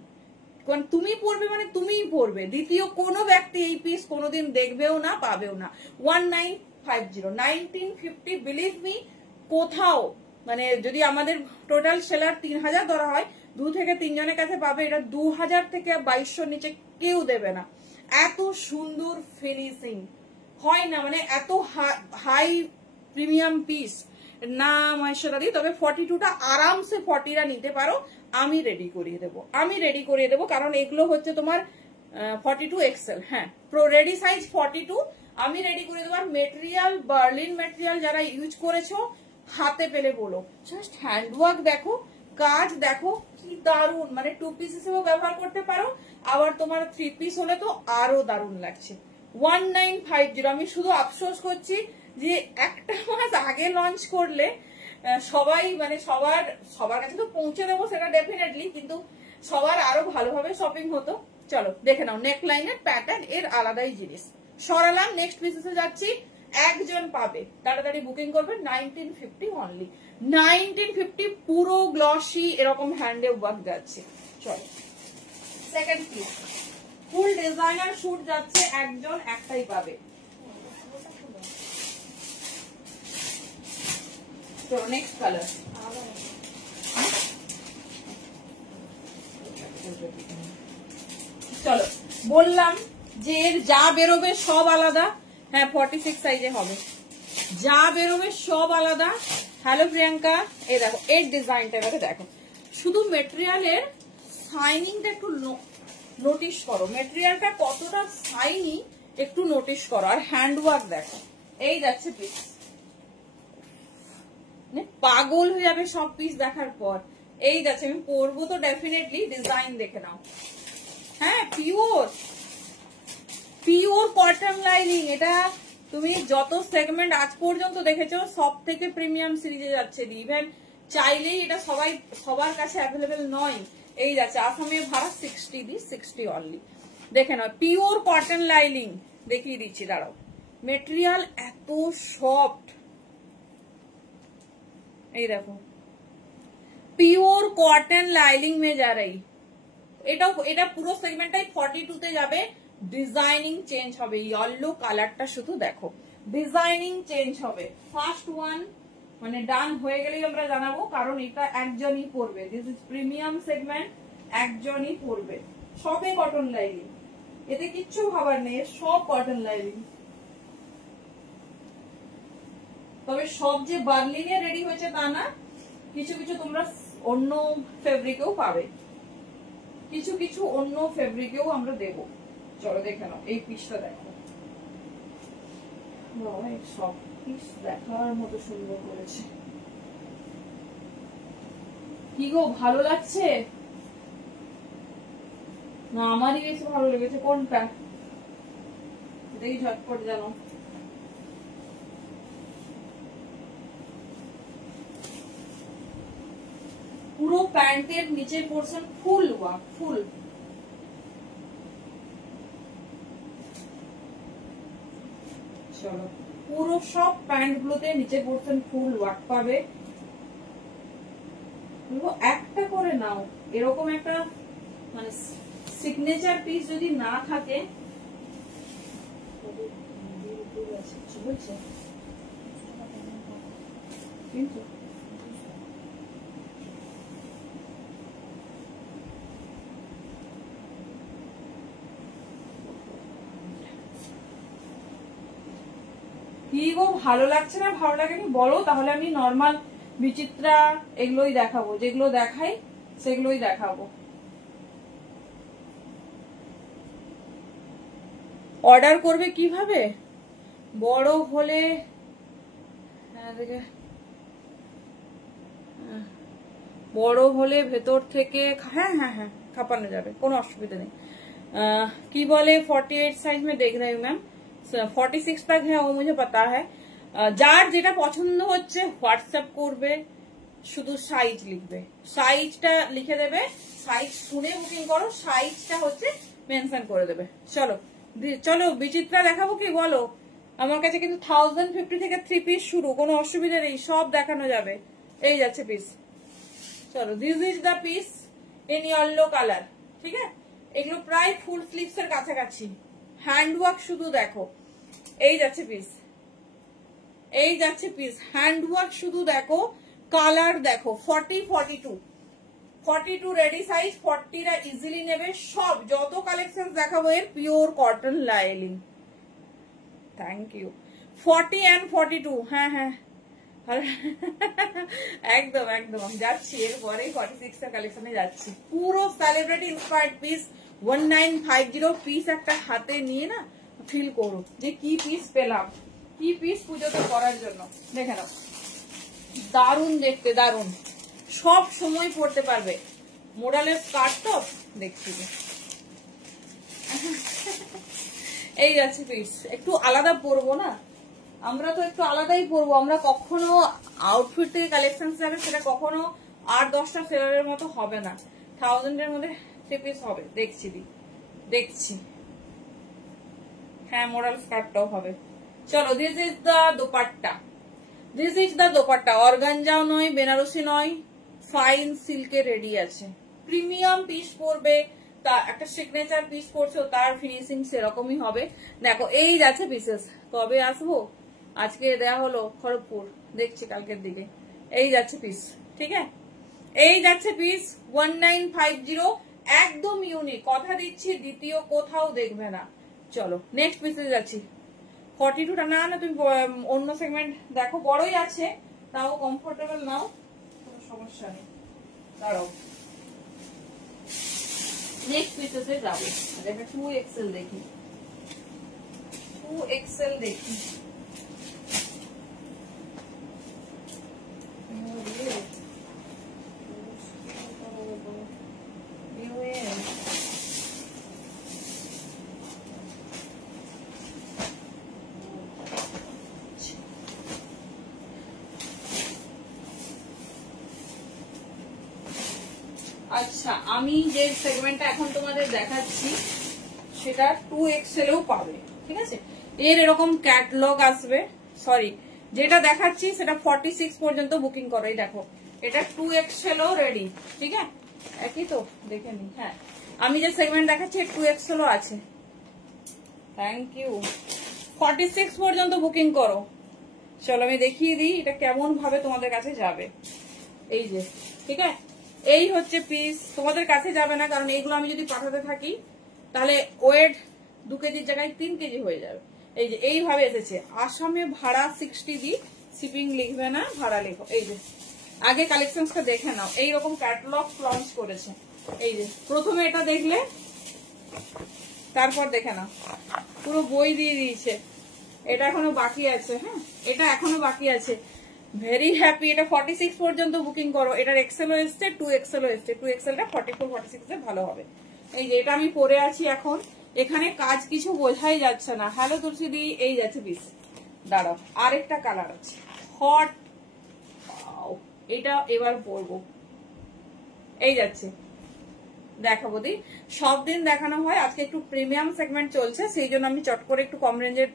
তুমি পরবে মানে তুমিই পরবে, দ্বিতীয় কোনো ব্যক্তি এই পিস কোনোদিন দেখবেও না, পাবেও না। 1950, 1950, বিলিভ মি। কোথাও মানে যদি আমাদের টোটাল সেলার 3000 ধরা হয়, 2 থেকে 3 জনের কাছে পাবে। এটা 2000 থেকে 2200 নিচে কেউ দেবে না। এত সুন্দর ফিনিশিং হয় না, মানে এত হাই প্রিমিয়াম পিস না মহেশ্বরী। তবে 42টা আরামসে 40রা নিতে পারো। আমি রেডি করিয়ে দেবো, কারণ এগুলো হচ্ছে তোমার 42 XL। হ্যাঁ, রেডি সাইজ 42 আমি রেডি করে দেবো। আর মেটেরিয়াল বার্লিন মেটেরিয়াল যারা ইউজ করেছো হাতে পেলে বলো। জাস্ট হ্যান্ডওয়ার্ক দেখো, কাজ দেখো কি দারুন। মানে 2 পিস হিসেবেও ব্যবহার করতে পারো, আবার তোমার 3 পিস হলে তো আরো দারুন লাগছে। 1950। আমি শুধু আফসোস করছি যে একটা মাস আগে লঞ্চ করলে সবাই মানে সবার কাছে তো পৌঁছে দেবো সেটা ডেফিনেটলি, কিন্তু সবার আরো ভালোভাবে শপিং হতো। চলো দেখে নাও, নেক লাইনের প্যাটার্ন এর আলাদাই জিনিস। সরালাম, নেক্সট পিসে যাচ্ছি। একজন পাবে, তাড়াতাড়ি বুকিং করবে। 1950 অনলি, 1950। পুরো গ্লসি এরকম হ্যান্ডে ওয়ার্ক যাচ্ছে। চলো সেকেন্ড পিস, ফুল ডিজাইনার শুট যাচ্ছে। একজন একটাই পাবে। চলো নেক্সট কালার। চলো বললাম যে এর যা বেরোবে সব আলাদা। হ্যাঁ 46 সাইজে হবে, যা বেরোবে সব আলাদা। হ্যালো প্রিয়াঙ্কা, এই দেখো এর ডিজাইনটা এবারে দেখো। শুধু মেটেরিয়ালের শাইনিংটা একটু নোটিস করো, মেটেরিয়ালটা কতটা শাইনি একটু নোটিস করো। আর হ্যান্ডওয়ার্ক দেখো। এই যাচ্ছে পিস, পাগল হয়ে যাবে সব পিস দেখার পর। এই যাচ্ছে, আমি পরবো তো ডেফিনেটলি। ডিজাইন দেখে নাও। হ্যাঁ পিওর কটন লাইনিং। এটা তুমি যত সেগমেন্ট আজ পর্যন্ত দেখেছো সব থেকে প্রিমিয়াম সিরিজে যাচ্ছে। ইভেন চাইলেই এটা সবার কাছে অ্যাভেলেবেল নয়। এই যাচ্ছে আসামে ভাড়া 60 অনলি। দেখে নাও, পিওর কটন লাইনিং দেখিয়ে দিচ্ছি, দাঁড়াও। মেটেরিয়াল এত সফট, এই দেখো পিওর কটন লাইনিং মে যা রही। এটা পুরো সেগমেন্টটাই 42 তে যাবে। ডিজাইনিং চেঞ্জ হবে, ইয়েলো কালারটা শুধু দেখো, ডিজাইনিং চেঞ্জ হবে। ফার্স্ট ওয়ান মানে ডান হয়ে গেলেই আমরা জানাবো, কারণ এটা একজনই পরবে। দিস ইজ প্রিমিয়াম সেগমেন্ট, একজনই পরবে। সবে কটন লাইনিং, এতে কিচ্ছু ভাবার নেই, সব কটন লাইনিং। তবে সব যে বার্লিনে রেডি হয়েছে তা না, কিছু কিছু তোমরা অন্য ফেব্রিকেও পাবে, কিছু অন্য ফেব্রিকেও আমরা দেব। চলো দেখে নাও, এই পিসটা দেখো, সব পিস দেখার মতো সুন্দর করেছে। কি গো ভালো লাগছে না? আমারই বেশি ভালো লেগেছে। কোনটা দেখি ঝটপট জানো। পুরো প্যান্টের নিচের পোর্শন ফুল ওয়ার্ক, ফুল। চলো পুরো সব প্যান্ট গুলোতে নিচের পোর্শন ফুল ওয়ার্ক পাবে। একটা করে নাও, এরকম একটা মানে সিগনেচার পিস যদি না থাকে, কিন্তু কি গো ভালো লাগছে না? ভালো লাগেনি বলো, তাহলে আমি নর্মাল বিচিত্রা এগুলোই দেখাবো, যেগুলো দেখাই সেগুলোই দেখাবো। অর্ডার করবে কিভাবে, বড় হলে বড় হলে ভেতর থেকে হ্যাঁ হ্যাঁ হ্যাঁ খাপানো যাবে, কোনো অসুবিধা নেই। কি বলে 48 साइज में देख रहे हो मैम, 46 तक है वो मुझे पता है। যার যেটা পছন্দ হচ্ছে হোয়াটসঅ্যাপ করবে, শুধু সাইজ লিখবে, সাইজটা লিখে দেবে, সাইজ শুনে বুকিং করো, সাইজটা হচ্ছে মেনশন করে দেবে। চলো চলো বিচিত্রা দেখাবো কি বলো, আমার কাছে কিন্তু 1050 থেকে 3 পিস শুরু, কোনো অসুবিধা নেই, সব দেখানো যাবে। এই যাচ্ছে পিস, চলো this is the piece in yellow colour, ঠিক আছে। এগুলো প্রায় ফুল স্লিভস এর কাছাকাছি, হ্যান্ডওয়ার্ক শুধু দেখো। এই যাচ্ছে পিস, এই যাচ্ছে পিস, হ্যান্ডওয়ার্ক শুধু দেখো, কালার দেখো, 40 42 রেডি সাইজ, 40রা ইজিলি নেবে। সব যত কালেকশন দেখাবো এর pure cotton lining. Thank you. 40 and 42, হ্যাঁ হ্যাঁ একদম একদম যাচ্ছি, এরপরে 46 এর কালেকশনে যাচ্ছি। পুরো সেলিব্রিটি ইন্সপায়ার্ড পিস 1950 পিস একটা হাতে নিয়ে না ফিল করো যে কি পিস পেলাম, কি পিস পুজোতে করার জন্য। দেখে নাও, দারুণ দেখতে, দারুণ, সব সময় পড়তে পারবে। মোডালের স্কার্ট তো দেখছি, এই যাচ্ছে পিস। একটু আলাদা পরবো না, আমরা তো একটু আলাদাই পরবো, আমরা কখনো আউটফিট থেকে কালেকশন যাবে সেটা কখনো 8-10টা সেলারের মতো হবে না, 1000 এর মধ্যে 3 পিস হবে। দেখছি দেখছি, হ্যাঁ মোডাল স্কার্টটাও হবে। চলো this is the dupatta, this is the dupatta. অর্গানজাও নয়, বেনারসি নয়, ফাইন সিল্কে রেডি আছে। প্রিমিয়াম পিস পরবে, তা একটা সিগনেচার পিস করছো, তার ফিনিশিং সেরকমই হবে। দেখো এই যাচ্ছে পিসেস, কবে আসবো, আজকে দেয়া হলো খড়গপুর, দেখছি কালকের দিকে। এই যাচ্ছে পিস, ঠিক আছে, এই যাচ্ছে পিস 1950, একদম ইউনিক, কথা দিচ্ছি দ্বিতীয় কোথাও দেখবে না। চলো নেক্সট পিসে যাচ্ছি। 42টা না না তুমি অন্য সেগমেন্ট দেখো, বড়ই আছে, তাও কমফোর্টেবল নাও, কোনো সমস্যা নেই। দাঁড়াও নেক্সট পিসে যাবো, একটা 2XL দেখি, 2XL দেখি। আচ্ছা, আমি যে সেগমেন্টটা এখন তোমাদের দেখাচ্ছি সেটা 2XL-ও পাবে, ঠিক আছে। এর এরকম ক্যাটালগ আসবে, সরি যেটা দেখাচ্ছি সেটা 46 পর্যন্ত বুকিং করো। এই দেখো এটা 2XL-ও রেডি, ঠিক আছে, একই তো দেখে নি। হ্যাঁ আমি যে সেগমেন্ট দেখাচ্ছি 2XL-ও আছে। Thank you. 46 পর্যন্ত বুকিং করো। চলো আমি দেখিয়ে দিই এটা কেমন ভাবে তোমাদের কাছে যাবে। এই যে, ঠিক আছে, এই হচ্ছে পিস। তোমাদের কাছে যাবে না, কারণ এইগুলো আমি যদি পাঠাতে থাকি তাহলে ওয়েট 2 কেজির জায়গায় 3 কেজি হয়ে যাবে। এই যে এইভাবে এসেছে। আসামে ভাড়া 60 দি, শিপিং লিখবে না, ভাড়া লেখো। এই যে আগে কালেকশনটা দেখে নাও, এইরকম ক্যাটালগ লঞ্চ করেছে। এই যে প্রথমে এটা দেখলে, তারপর দেখে নাও পুরো বই দিয়ে দিয়েছে। এটা এখনো বাকি আছে, হ্যাঁ এটা এখনো বাকি আছে। Very happy. এটা 46 পর্যন্ত বুকিং করো। এটার এক্সেলও এসছে, 2XL-ও এসছে। 2XL-টা 44-46-এ ভালো হবে। এই যে এটা আমি পরে আছি এখন, এখানে কাজ কিছু বোঝাই যাচ্ছে না। হ্যালো তুলসী দি, এই যাচ্ছে পিস। দাঁড়াও আরেকটা কালার আছে, হট, এটা এবার পরবো। এই যাচ্ছে, দেখাবো দি, সব দিন দেখানো হয়, আজকে একটু প্রিমিয়াম সেগমেন্ট চলছে, সেই জন্য আমি চট করে একটু কম রেঞ্জে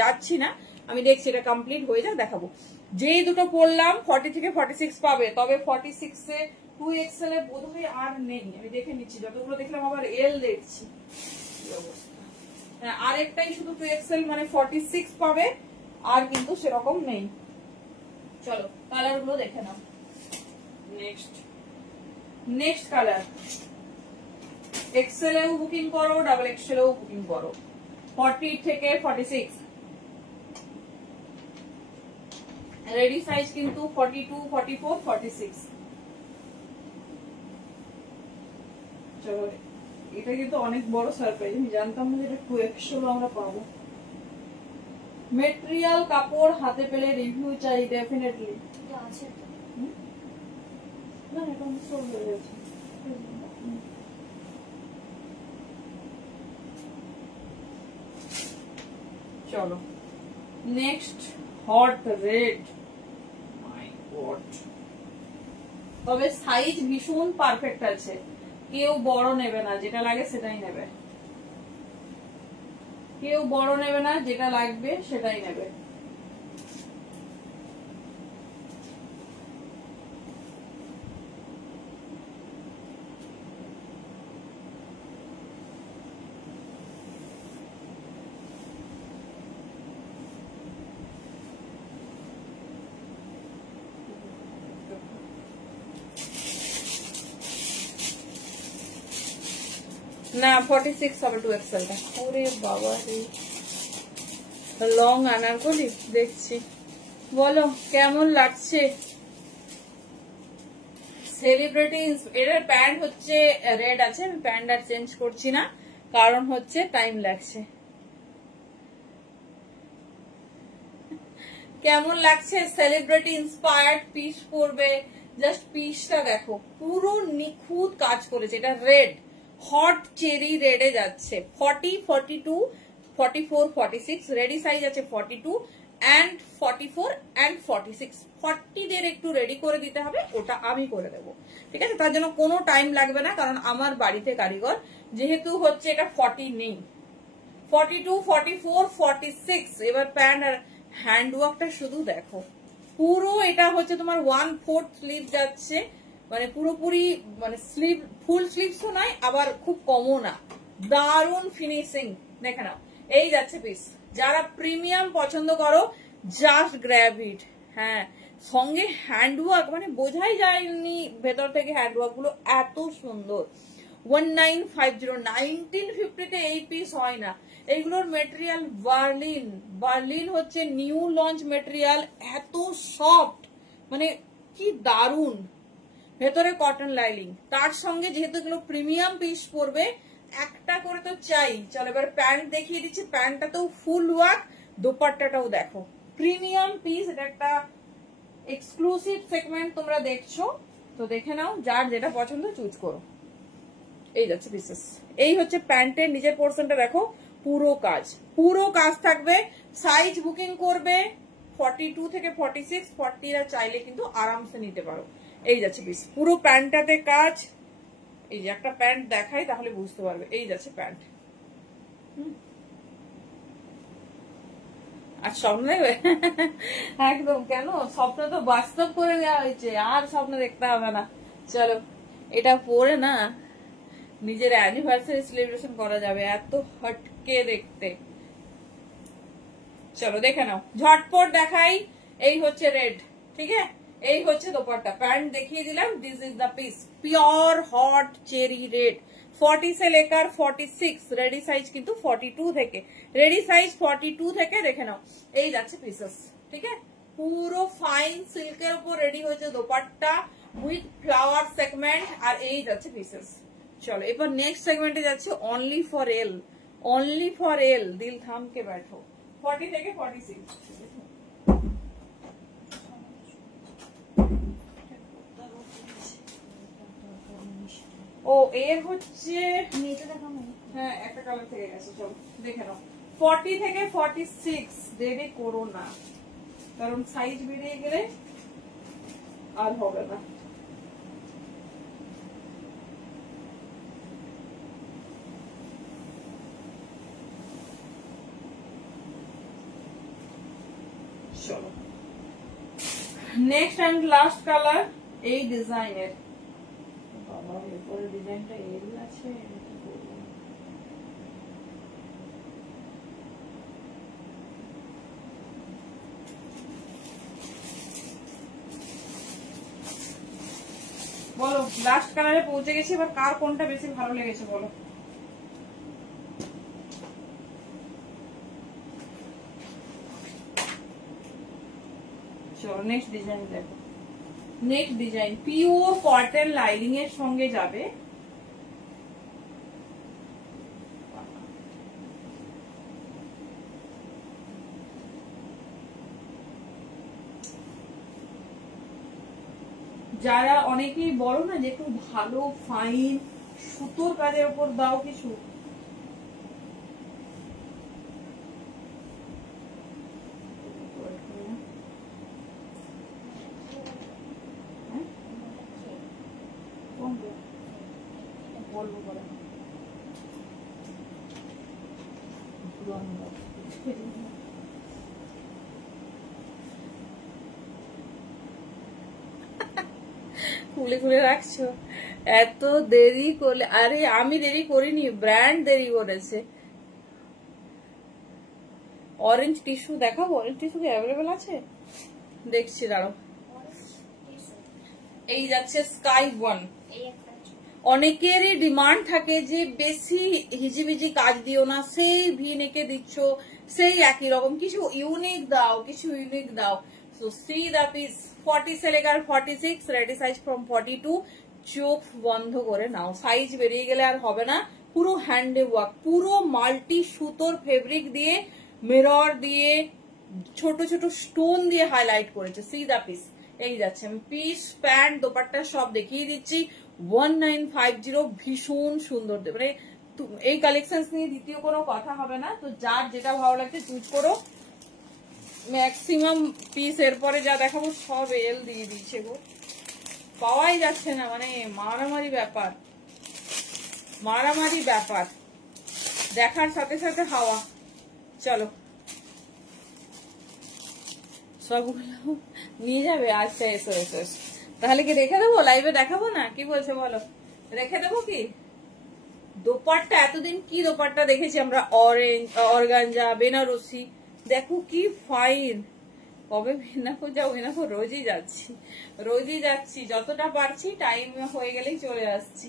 যাচ্ছি না। আমি দেখছি এটা কমপ্লিট হয়ে যাক, দেখাবো। যেই দুটো পড়লাম 40 থেকে 46 পাবে, তবে 46-এ 2XL-এ বোধহয় আর নেই। আমি দেখে নিচ্ছি, যতগুলো দেখলাম আবার এল দেখছি, হ্যাঁ আরেকটাই শুধু 2XL, মানে 46 পাবে, আর কিন্তু সেরকম নেই। চলো কালার গুলো দেখে নাও। নেক্সট কালার, XL-এও বুকিং করো, XXL-এও বুকিং করো। 40 থেকে 46 রেডি সাইজ, কিন্তু 42, 44, 46। চলো এটা কিন্তু অনেক বড় সারপ্রাইজ, আমি জানতাম না যে এটা 2XL আমরা পাবো। মেটেরিয়াল কাপড় হাতে পেলে রিভিউ চাই ডেফিনেটলি। আছে না এটা সোল হয়ে গেছে। চলো নেক্সট হট রেড, মাই গড। তবে সাইজ ভীষণ পারফেক্ট আছে, কেউ বড় নেবে না, যেটা লাগে সেটাই নেবে, কেউ বড় নেবে না, যেটা লাগবে সেটাই নেবে। না 46 হবে 2XL টা। ওরে বাবা রে, লং আনারকলি দেখছি। বলো কেমন লাগছে? সেলিব্রিটি এটার প্যান্ট হচ্ছে রেড আছে, আমি প্যান্ট আর চেঞ্জ করছি না, কারণ হচ্ছে টাইম লাগছে। কেমন লাগছে? সেলিব্রিটি ইন্সপায়ার্ড পিস পরবে, জাস্ট পিসটা দেখো, পুরো নিখুঁত কাজ করেছে। এটা রেড, হট চেরি রেডে যাচ্ছে। 40, 42, 44, 46 রেডি সাইজ আছে 42 and 44 and 46। 40 দের একটু রেডি করে দিতে হবে, ওটা আমি করে দেবো, ঠিক আছে? তার জন্য কোনো টাইম লাগবে না, কারণ আমার বাড়িতে কারিগর, যেহেতু হচ্ছে এটা 40 নেই। 42, 44, 46। এবার প্যান্ট আর হ্যান্ড ওয়ার্কটা শুধু দেখো, পুরো এটা হচ্ছে তোমার 1/4 স্লিভ যাচ্ছে, মানে পুরোপুরি মানে স্লিভ, ফুল স্লিভস তো নয় আবার খুব কমও না, দারুণ ফিনিশিং। দেখে নাও, এই যাচ্ছে পিস। যারা প্রিমিয়াম পছন্দ করো জাস্ট গ্র্যাব ইট। হ্যাঁ, সঙ্গে হ্যান্ডওয়ার্ক, মানে বোঝাই যায়নি ভেতর থেকে হ্যান্ডওয়ার্ক গুলো এত সুন্দর। 1950, 1950-তে এই পিস হয় না। এইগুলোর মেটেরিয়াল বার্লিন, বার্লিন হচ্ছে নিউ লঞ্চ মেটেরিয়াল, এত সফট, মানে কি দারুন। ভেতরে কটন লাইনিং, তার সঙ্গে যেহেতু এগুলো প্রিমিয়াম পিস পড়বে, একটা করে তো চাই। চলো এবার প্যান্ট দেখিয়ে দিচ্ছি, প্যান্টটাতেও ফুল ওয়ার্ক, দোপাট্টাটাও দেখো, প্রিমিয়াম পিস। এটা একটা এক্সক্লুসিভ সেগমেন্ট তোমরা দেখছো, তো দেখে নাও, যার যেটা পছন্দ চুজ করো। এই যাচ্ছে পিসেস। এই হচ্ছে প্যান্টের নিচের পোর্শনটা দেখো, পুরো কাজ, পুরো কাজ থাকবে। সাইজ বুকিং করবে 42 থেকে 46, 40 রা চাইলে কিন্তু আরামসে নিতে পারো। এই যাচ্ছে পিস, পুরো প্যান্টটাতে কাজ। এই যে একটা প্যান্ট দেখাই তাহলে বুঝতে পারবে। এই যাচ্ছে প্যান্ট। আর স্বপ্ন দেখবে? একদম, কেন? স্বপ্ন তো বাস্তব করে দেওয়া হয়েছে, আর স্বপ্ন দেখতে হবে না। চলো এটা পরে না নিজের অ্যানিভার্সারি সেলিব্রেশন করা যাবে, এত হটকে দেখতে। চলো দেখে নাও, ঝটপট দেখাই। এই হচ্ছে রেড, ঠিক আছে? এই হচ্ছে দোপাট্টা, প্যান্ট দেখিয়ে দিলাম। This is the piece, pure hot cherry red. 40 से लेकर 46 রেডি সাইজ কিন্তু 42 থেকে, রেডি সাইজ 42 থেকে দেখে নাও। এই যাচ্ছে পিসেস, ঠিক আছে? পুরো ফাইন সিল্কের উপর রেডি হয়েছে দোপাট্টা উইথ ফ্লাওয়ার সেগমেন্ট, আর এই যাচ্ছে পিসেস। চলো এবার নেক্সট সেগমেন্টে যাচ্ছে, only for L, only for এল। দিল থাম के बैठो। 40 থেকে 46। ও এর হচ্ছে, হ্যাঁ একটা কালার থেকে গেছে, চলো দেখে নাও। 40 থেকে 46 দেরি করো না, কারণ সাইজ বেরিয়ে গেলে আর হবে না। চলো নেক্সট এন্ড লাস্ট কালার, এই ডিজাইনের। বাবা এরপরে ডিজাইনটা এল আছে, বলো লাস্ট কালারে পৌঁছে গেছি। এবার কার কোনটা বেশি ভালো লেগেছে বলো। চলো নেক্সট ডিজাইন দেখো। Next design pure cotton lining এর সঙ্গে যাবে, যারা অনেকেই বলো না যে একটু ভালো ফাইন সুতোর কাজের উপর দাও কিছু, বলবো বলে খুলে খুলে রাখছো, এত দেরি করলে? আরে আমি দেরি করিনি, ব্র্যান্ড দেরি করেছে। অরেঞ্জ টিস্যু দেখাবো? অরেঞ্জ টিস্যু কি অ্যাভেলেবেল আছে? দেখছি দাঁড়াও। এই যাচ্ছে স্কাই ওয়ান। অনেকেরই ডিমান্ড থাকে যে বেশি হিজিবিজি কাজ দিও না, সেই ভি নেকে দিচ্ছ, সেই একই রকম, কিছু ইউনিক দাও, কিছু ইউনিক দাও। সো সি দা পিস 40 से लेकर 46, रेडी साइज फ्रॉम 42। চোখ বন্ধ করে নাও, সাইজ বেরিয়ে গেলে আর হবে না। পুরো হ্যান্ডে ওয়ার্ক, পুরো মাল্টি সুতোর ফেব্রিক দিয়ে, মিরর দিয়ে, ছোট ছোট স্টোন দিয়ে হাইলাইট করেছে। সি দা পিস। এই যাচ্ছে, আমি পিস প্যান্ট দোপাট্টা সব দেখিয়ে দিচ্ছি। 1950, ভীষণ সুন্দর। মানে এই কালেকশন নিয়ে দ্বিতীয় কোনো কথা হবে না। তো যার যেটা ভালো লাগছে চুজ করো। ম্যাক্সিমাম পিস এরপরে যা দেখাবো সব এল দিয়ে দিচ্ছে গো, পাওয়াই যাচ্ছে না। মানে মারামারি ব্যাপার, মারামারি ব্যাপার, দেখার সাথে সাথে হাওয়া। চলো সবগুলো নিয়ে যাবে? আচ্ছা এসো এসো এসো, তাহলে কি রেখে দেবো? লাইভে দেখাবো না? কি বলছো বলো, রেখে দেবো কি? দোপাট্টা এতদিন কি দোপাট্টা দেখেছি আমরা, অরেঞ্জ, অর্গানজা, বেনারসি, দেখো কি ফাইন। কবে বেনাকো যাও? বেনাকো রোজই যাচ্ছি, রোজই যাচ্ছি, যতটা পারছি টাইম হয়ে গেলেই চলে আসছি।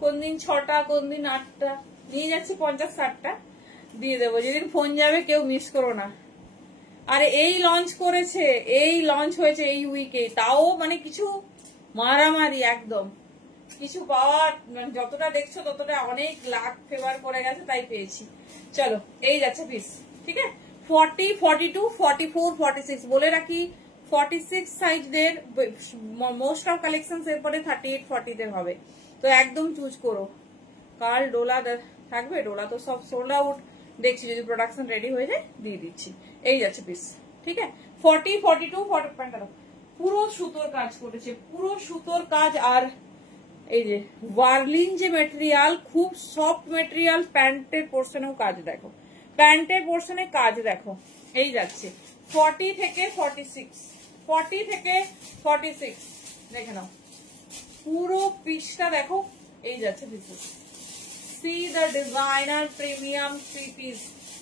কোন দিন 6টা, কোন দিন 8টা, নিয়ে যাচ্ছি 50-60টা দিয়ে দেবো। যেদিন ফোন যাবে কেউ মিস করো না। আরে এই লঞ্চ করেছে, এই লঞ্চ হয়েছে এই উইকে, তাও মানে কিছু মারামারি একদম, কিছু পাওয়ার যতটা দেখছো ততটা অনেক লাখ ফেভার করে গেছে, তাই পেয়েছি। চলো এই যাচ্ছে পিস, ঠিক আছে? 40, 42, 44, 46 বলে রাখি। 46 সাইজের মোস্ট অফ কালেকশন এরপরে 38, 40 তে হবে। তো একদম চুজ করো। কাল ডোলা থাকবে, ডোলা তো সব সোল্ড আউট দেখছি, যদি প্রোডাকশন রেডি হয়ে যায় দিয়ে দিচ্ছি। এই যাচ্ছে পিস, ঠিক আছে? 40, 42, 40, পুরো সুতোর কাজ করেছে, পুরো সুতোর কাজ। আর এই যে ওয়ার্লিন যে মেটেরিয়াল, খুব সফট মেটেরিয়াল। প্যান্টের পোর্শনেও কাজ দেখো, প্যান্টের পোর্শনে কাজ দেখো। এই যাচ্ছে 40 থেকে 46, 40 থেকে 46 দেখে নাও, পুরো পিসটা দেখো। এই যাচ্ছে piece. C the designer premium 3 piece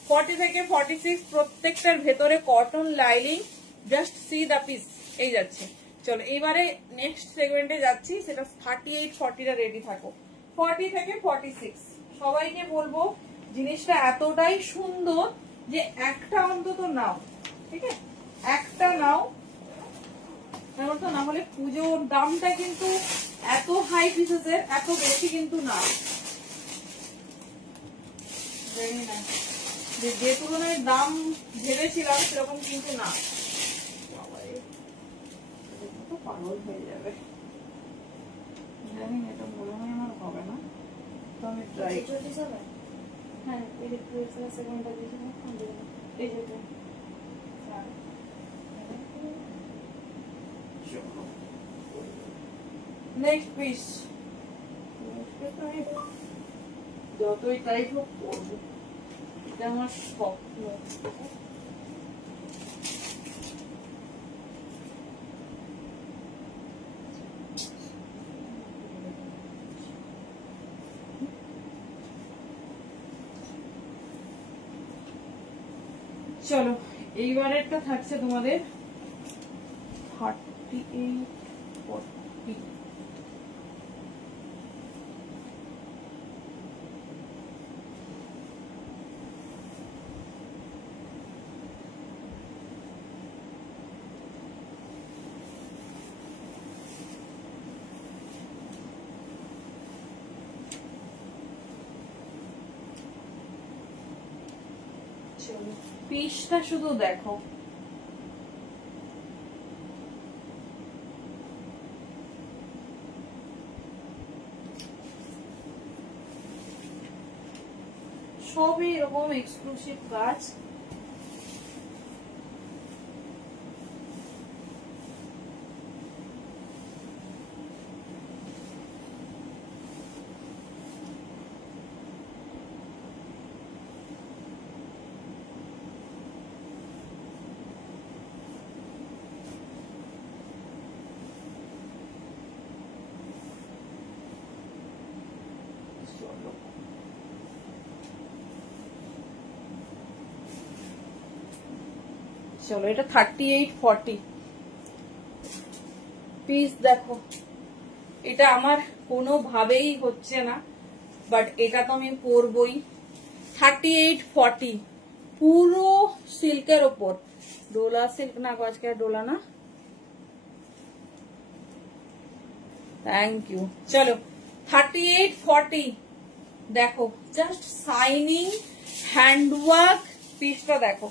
40 থেকে 46, প্রত্যেকটার ভেতরে cotton lining. Just see the piece. এই যাচ্ছে। চলো এবারে নেক্সট সেগমেন্টে যাচ্ছি, সেটা 38, 40টা রেডি থাকো। 40 থেকে 46 সবাইকে বলবো জিনিসটা এতটাই সুন্দর যে একটা অন্তত নাও, ঠিক আছে? একটা নাও, তো না হলে পুজোর দামটা কিন্তু এত হাই পিসেসের, এত বেশি কিন্তু না। জানি না যে তুলনায় দাম ভেবেছিলাম সেরকম কিন্তু না। পাগল হয়ে যাবে, জানি না, এটা মনে হয় আমার হবে না। তো আমি ট্রাই হ্যাঁ নেক্সট পিস। যতই টাইট হোক করবো, এটা আমার স্বপ্ন। চলো এইবারেরটা থাকছে তোমাদের 38, 40। পিসটা শুধু দেখো, সবই এরকম এক্সক্লুসিভ কাজ। চলো এটা 38-40 পিস। দেখো এটা আমার কোনোভাবেই হচ্ছে না, বাট এটা তো আমি পরবই। 38-40 পুরো সিল্কের ওপর, ডোলা সিল্ক না আজকে ডোলা না, থ্যাংক ইউ। চলো 38-40 দেখো, জাস্ট শাইনিং হ্যান্ডওয়ার্ক পিসটা দেখো,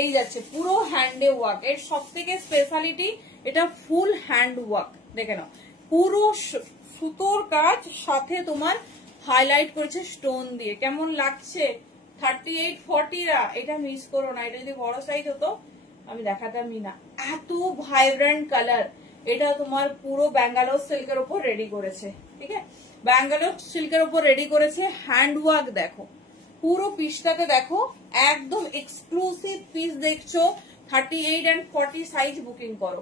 এই যাচ্ছে পুরো হ্যান্ডে ওয়ার্ক। এর সব থেকে স্পেশালিটি এটা ফুল হ্যান্ড ওয়ার্ক, দেখে নাও পুরো সুতোর কাজ, সাথে তোমার হাইলাইট করেছে স্টোন দিয়ে। কেমন লাগছে 38-40 রা? এটা মিস করো না, এটা যদি বড় সাইজ হতো আমি দেখাতামই না। এত ভাইব্রেন্ট কালার। এটা তোমার পুরো ব্যাঙ্গালোর সিল্কের উপর রেডি করেছে, ঠিক আছে, ব্যাঙ্গালোর সিল্কের উপর রেডি করেছে। হ্যান্ড ওয়ার্ক দেখো পুরো পিসটাতে, দেখো একদম এক্সক্লুসিভ পিস দেখছো। 38-40 সাইজ বুকিং করো।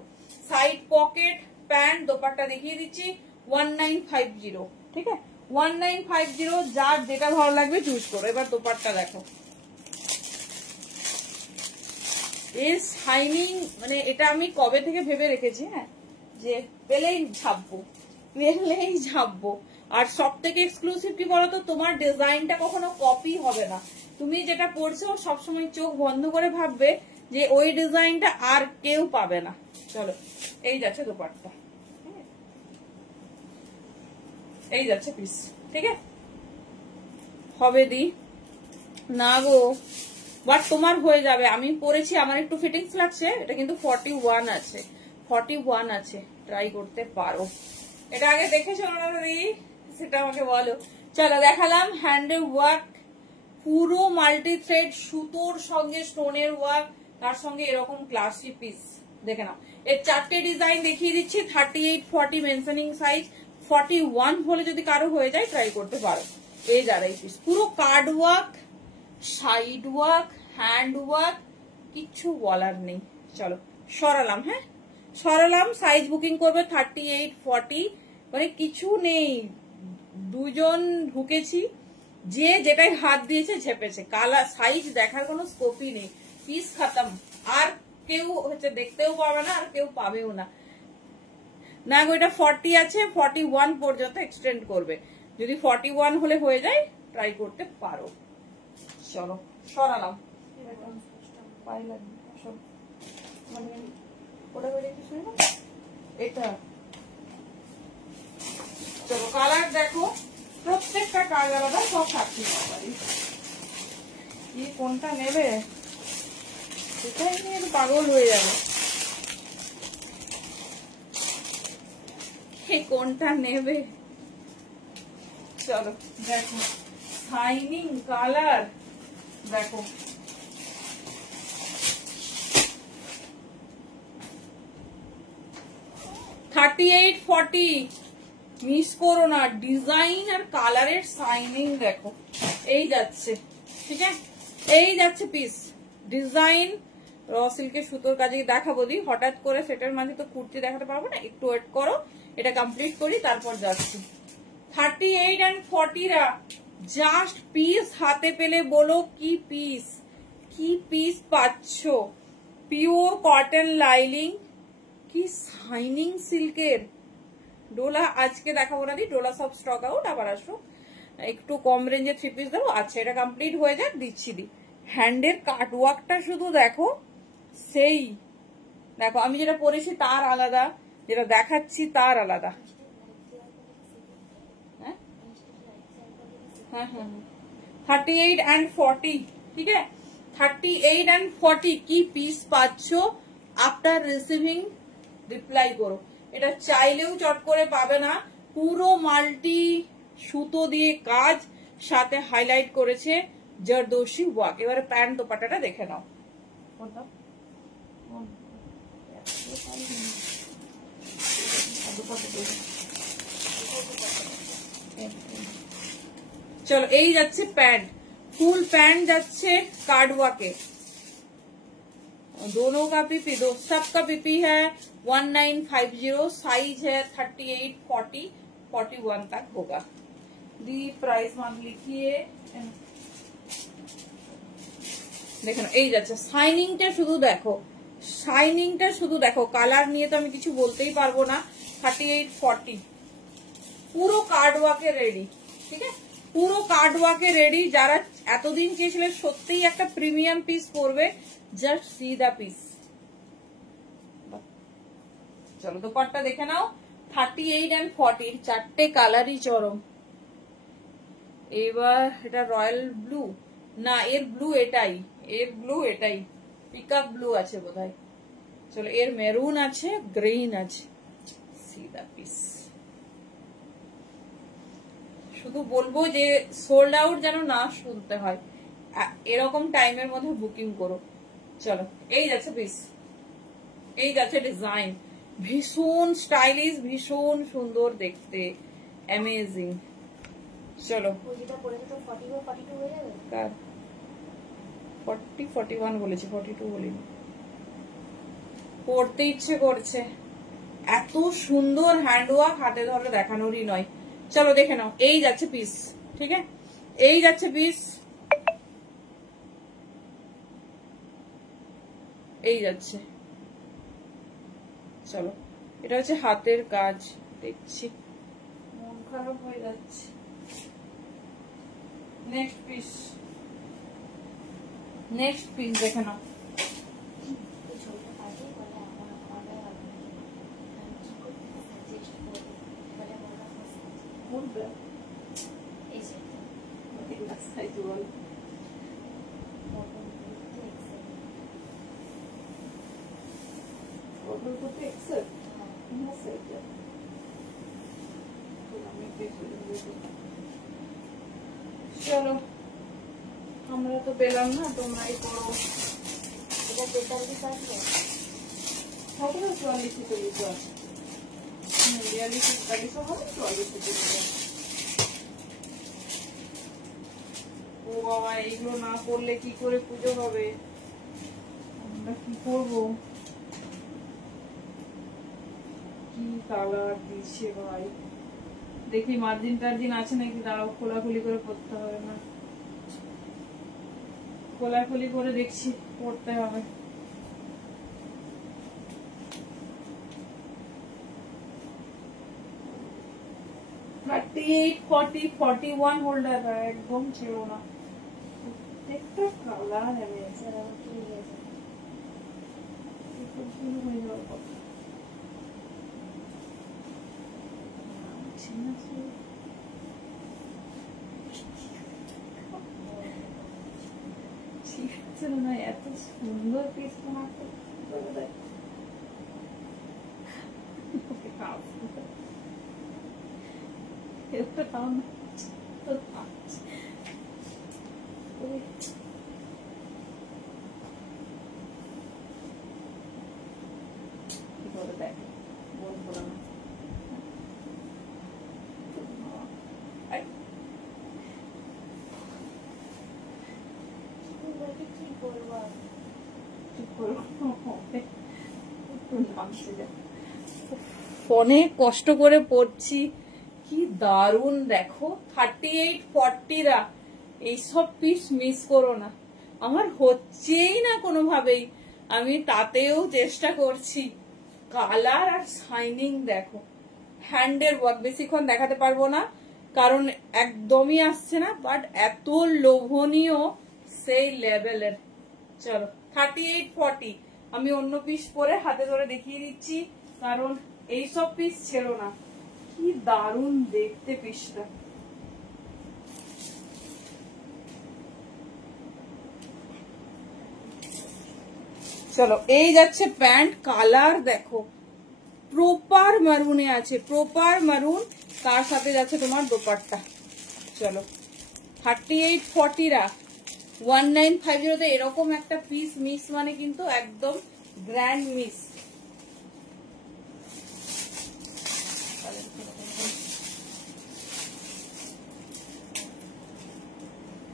সাইড পকেট প্যান্ট দোপাট্টা দেখিয়ে দিচ্ছি 1950, ঠিক আছে, 1950। যার যেটা ভালো লাগবে চুজ করো। এবার দোপাট্টা দেখো, এর শাইনিং, মানে এটা আমি কবে থেকে ভেবে রেখেছি, হ্যাঁ, যে পেলেই ঝাপবো, পেলেই ঝাপবো। আর সব থেকে এক্সক্লুসিভ কি বলতো, তোমার ডিজাইনটা কখনো কপি হবে না। তুমি যেটা পড়ছো সবসময় চোখ বন্ধ করে ভাববে যে ওই ডিজাইনটা আর কেউ পাবে না। চলো এই যাচ্ছে দোপাট্টা, এই যাচ্ছে পিস, ঠিক আছে, হবে দি না গো, বাট তোমার হয়ে যাবে। আমি পরেছি, আমার একটু ফিটিংস লাগছে। এটা কিন্তু 41 আছে, 41 আছে, ট্রাই করতে পারো। এটা আগে দেখেছো না দিদি, সেটা আমাকে বলো। চলো দেখালাম হ্যান্ডের ওয়ার্ক, পুরো মাল্টি থ্রেড সুতোর সঙ্গে স্টোনের ওয়ার্ক, তার সঙ্গে এরকম ক্লাসি পিস দেখে নাও। এর 4টে ডিজাইন দেখিয়ে দিচ্ছি। 38-40 মেনশনিং সাইজ, 41 হলে যদি কারো হয়ে যায় ট্রাই করতে পারো। এই যারাই পিস, পুরো card work, side work, hand work, কিচ্ছু বলার নেই। চলো সরালাম, হ্যাঁ সরালাম। সাইজ বুকিং করবে 38-40, মানে কিছু নেই, দুজন ঢুকেছি, যে যেটাই হাত দিয়েছে ঝেপেছে। কালার সাইজ দেখার কোনো স্কোপই নেই, পিস খতম। আর কেউ হচ্ছে দেখতেও পাবে না, আর কেউ পাবেও না। না গো, এটা 40 আছে, 41 পর্যন্ত এক্সটেন্ড করবে। যদি 41 হলে হয়ে যায় ট্রাই করতে পারো। চলো সরালাম। এটা চলো কালার দেখো, প্রত্যেকটা কালার আলাদা, সব থাকছে। কি কোনটা নেবে সেটাই নিয়ে পাগল হয়ে যাবে, কোনটা নেবে। চলো দেখো শাইনিং কালার দেখো, $38-40 মিস করো না। ডিজাইন আর কালারের শাইনিং দেখো, এই যাচ্ছে, ঠিক আছে, এই যাচ্ছে পিস। ডিজাইন র সিল্কের সুতোর কাজে দেখাবো দি, হঠাৎ করে সেটার মাঝে তো কুর্তি দেখাতে পারবো না, একটু ওয়েট করো, এটা কমপ্লিট করি তারপর যাচ্ছি। 38-40 রা জাস্ট পিস হাতে পেলে বলো কি পিস, কি পিস পাচ্ছ। পিওর কটন লাইনিং, কি শাইনিং সিল্কের। ডোলা আজকে দেখাবো না দি, ডোলা সব স্টক আউট, আবার আসবো। একটু কম রেঞ্জে 3 পিস দেবো। আচ্ছা এটা কমপ্লিট হয়ে যাক, দিচ্ছি দি। হ্যান্ডের কাটওয়ার্কটা শুধু দেখো, সেই দেখো আমি যেটা পরেছি তার আলাদা, যেটা দেখাচ্ছি তার আলাদা। হ্যাঁ হ্যাঁ 38-40, ঠিক আছে, 38-40 কি পিস পাচ্ছ। আফটার রিসিভিং রিপ্লাই করো। এটা চাইলেও চট করে পাবে না, পুরো মাল্টি সুতো দিয়ে কাজ, সাথে হাইলাইট করেছে জরদোশি ওয়ার্ক। এবারে প্যান্ট দোপাট্টাটা দেখে নাও। চলো এই যাচ্ছে প্যান্ট, ফুল প্যান্ट যাচ্ছে कार्ड वाके, दोनों का पीपी, दो सबका पीपी है 1950, साइज है 38, 40, 41 तक होगा। दी प्राइस मान लिखिए। দেখো এই যাচ্ছে, শাইনিংটা শুধু দেখো, শাইনিংটা শুধু দেখো। কালার নিয়ে তো আমি কিছু বলতেই পারবো না। 38, 40 পুরো कार्ड वाके রেডি। ঠিক আছে, পুরো कार्ड वाके রেডি। যারা এতদিন চেয়েছিলেন সত্যিই একটা প্রিমিয়াম পিস পরবে, জাস্ট সি দা পিস। চলো দোপাট্টা দেখে নাও। 38 and 40 চারটে কালারই চরম। এবার এটা রয়্যাল ব্লু না, এর ব্লু এটাই, এর ব্লু এটাই, পিকআপ ব্লু আছে বোধহয়। চলো এর মেরুন আছে, গ্রিন আছে, সি দা পিস। শুধু বলবো যে সোল্ড আউট যেন না শুনতে হয়, এরকম টাইমের মধ্যে বুকিং করো। চলো এই যাচ্ছে পিস, এই যাচ্ছে ডিজাইন, ভীষণ স্টাইলিশ, ভীষণ সুন্দর দেখতে, অ্যামেজিং। চলো 40, 41 বলেছি, 42 বলিনি। পড়তে ইচ্ছে করছে, এত সুন্দর হ্যান্ডওয়ার্ক, হাতে ধরে দেখানোরই নয়। চলো দেখে নাও, এই যাচ্ছে পিস। ঠিক আছে, এই যাচ্ছে পিস, এই যাচ্ছে। চলো এটা হচ্ছে হাতের কাজ, দেখছি মন খারাপ হয়ে যাচ্ছে। নেক্সট পিস, নেক্সট পিস দেখে নাও। চলো আমরা তো পেলাম না, তোমরাই করো। এটা 43 আছে, 44 আছে, 42 হবে, 44। ও বাবা, এইগুলো না করলে কি করে পুজো হবে? আমরা কি করবো? কি কালার দিচ্ছে ভাই, দেখি মার্জিন টার্জিন আছে নাকি। দাঁড়াও, খোলাখুলি করে পড়তে হবে না, খোলাখুলি করে দেখছি, পড়তে হবে। $38, $40, $41 হোল্ডার একদম ছিল না। প্রত্যেকটা কালার হয়ে যাওয়ার কথা। এত সুন্দর পিস তোমার দেখ বল বলো না। ফোনে কষ্ট করে পড়ছি, কি দারুন দেখো। 38, 40 এইসব পিস মিস করো না। আমার হচ্ছেই না কোনোভাবেই, আমি তাতেও চেষ্টা করছি। কালার আর শাইনিং দেখো, হ্যান্ডের ওয়ার্ক বেশিক্ষণ দেখাতে পারবো না কারণ একদমই আসছে না, বাট এত লোভনীয় সেই লেভেলের। চলো 38, 40 আমি অন্য পিস পরে হাতে ধরে দেখিয়ে দিচ্ছি, কারণ এইসব পিস ছিল না। কি দারুণ দেখতে পিসটা। চলো এই যাচ্ছে প্যান্ট, কালার দেখো প্রপার মারুনে আছে, প্রপার মারুন, তার সাথে যাচ্ছে তোমার দোপাট্টা। চলো 38, 40 1950 এরকম একটা পিস মিস মানে কিন্তু একদম গ্র্যান্ড মিস।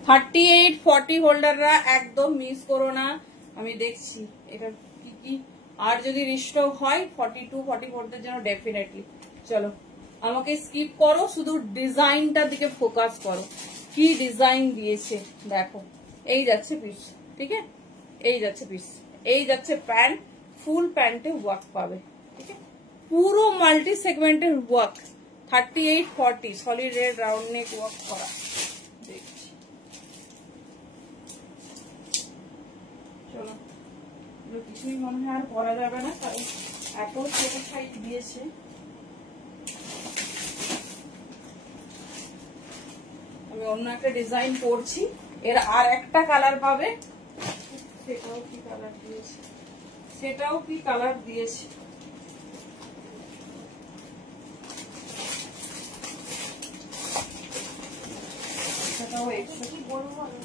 $38-40 হোল্ডাররা একদম মিস করো না। আমি দেখছি এটা কি কি, আর যদি রিস্টক হয় 42-44 জন্য ডেফিনেটলি। চলো আমাকে স্কিপ করো, শুধু ডিজাইনটার দিকে ফোকাস করো, কি ডিজাইন দিয়েছে দেখো। এই যাচ্ছে পিস, ঠিক আছে, এই যাচ্ছে পিস, এই যাচ্ছে প্যান্ট, ফুল প্যান্টে ওয়ার্ক পাবে, ঠিক আছে, পুরো মাল্টি সেগমেন্টের work. 38-40 solid red round neck work করা। দেখছি চলো, কিছুই মনে হয় আর করা যাবে না, কারণ এত ছোট সাইজ দিয়েছে। আমি অন্য একটা ডিজাইন করছি, এর আর একটা কালার পাবে, সেটাও কি কালার দিয়েছে, সেটাও কি কালার দিয়েছে। সেটাও একসাথে বড় হবে,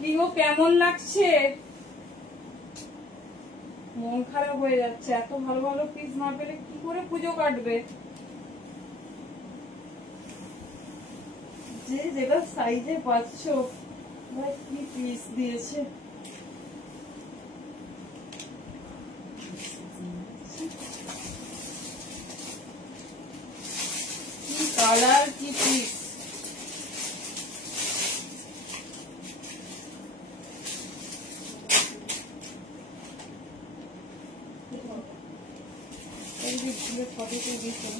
কি গো কেমন লাগছে? মন খারাপ হয়ে যাচ্ছে, এত ভালো ভালো পিস না পেলে কি করে পুজো কাটবে। যে যেটা সাইজে পাচ্ছ, ভাই কি পিস দিয়েছে। কি কালার, কি পিস। ফটোতে দিচ্ছে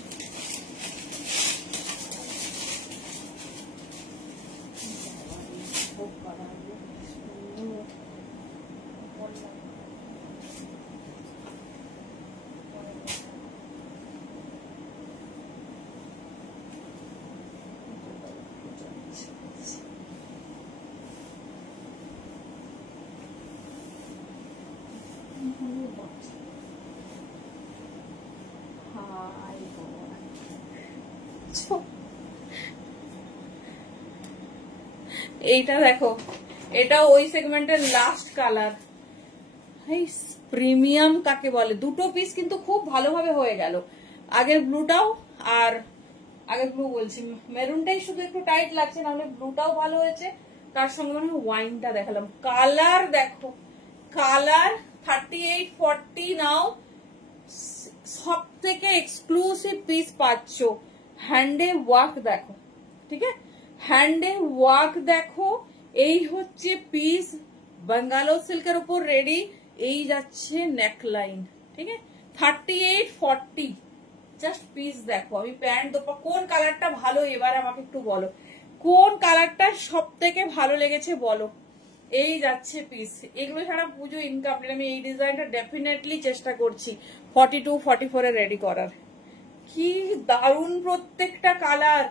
এইটা দেখো, এটা ওই সেগমেন্টের লাস্ট কালার। প্রিমিয়াম কাকে বলে। দুটো পিস কিন্তু খুব ভালোভাবে হয়ে গেল, আগের ব্লুটাও আর আগের ব্লু বলছি মেরুনটাই শুধু একটু টাইট লাগছে, নাহলে ব্লুটাও ভালো হয়েছে। তার সঙ্গে মানে ওয়াইনটা দেখালাম, কালার দেখো, কালার 38-40 নাও সব থেকে এক্সক্লুসিভ পিস পাচ্ছ। হ্যান্ডে ওয়ার্ক দেখো, ঠিক আছে, হ্যান্ডে ওয়ার্ক দেখো। এই হচ্ছে পিস, বাঙ্গালো সিল্কের উপর রেডি। এই যাচ্ছে নেকলাইন, ঠিক আছে, 38-40 জাস্ট পিস দেখো। আমি প্যান্ট দোপা কোন কালারটা ভালো এবার আমাকে একটু বলো, কোন কালারটা সব থেকে ভালো লেগেছে বলো। এই যাচ্ছে পিস, এগুলো ছাড়া পুজো ইনকমপ্লিট। আমি এই ডিজাইনটা ডেফিনেটলি চেষ্টা করছি 42-44 এ রেডি করার। কি দারুণ প্রত্যেকটা কালার,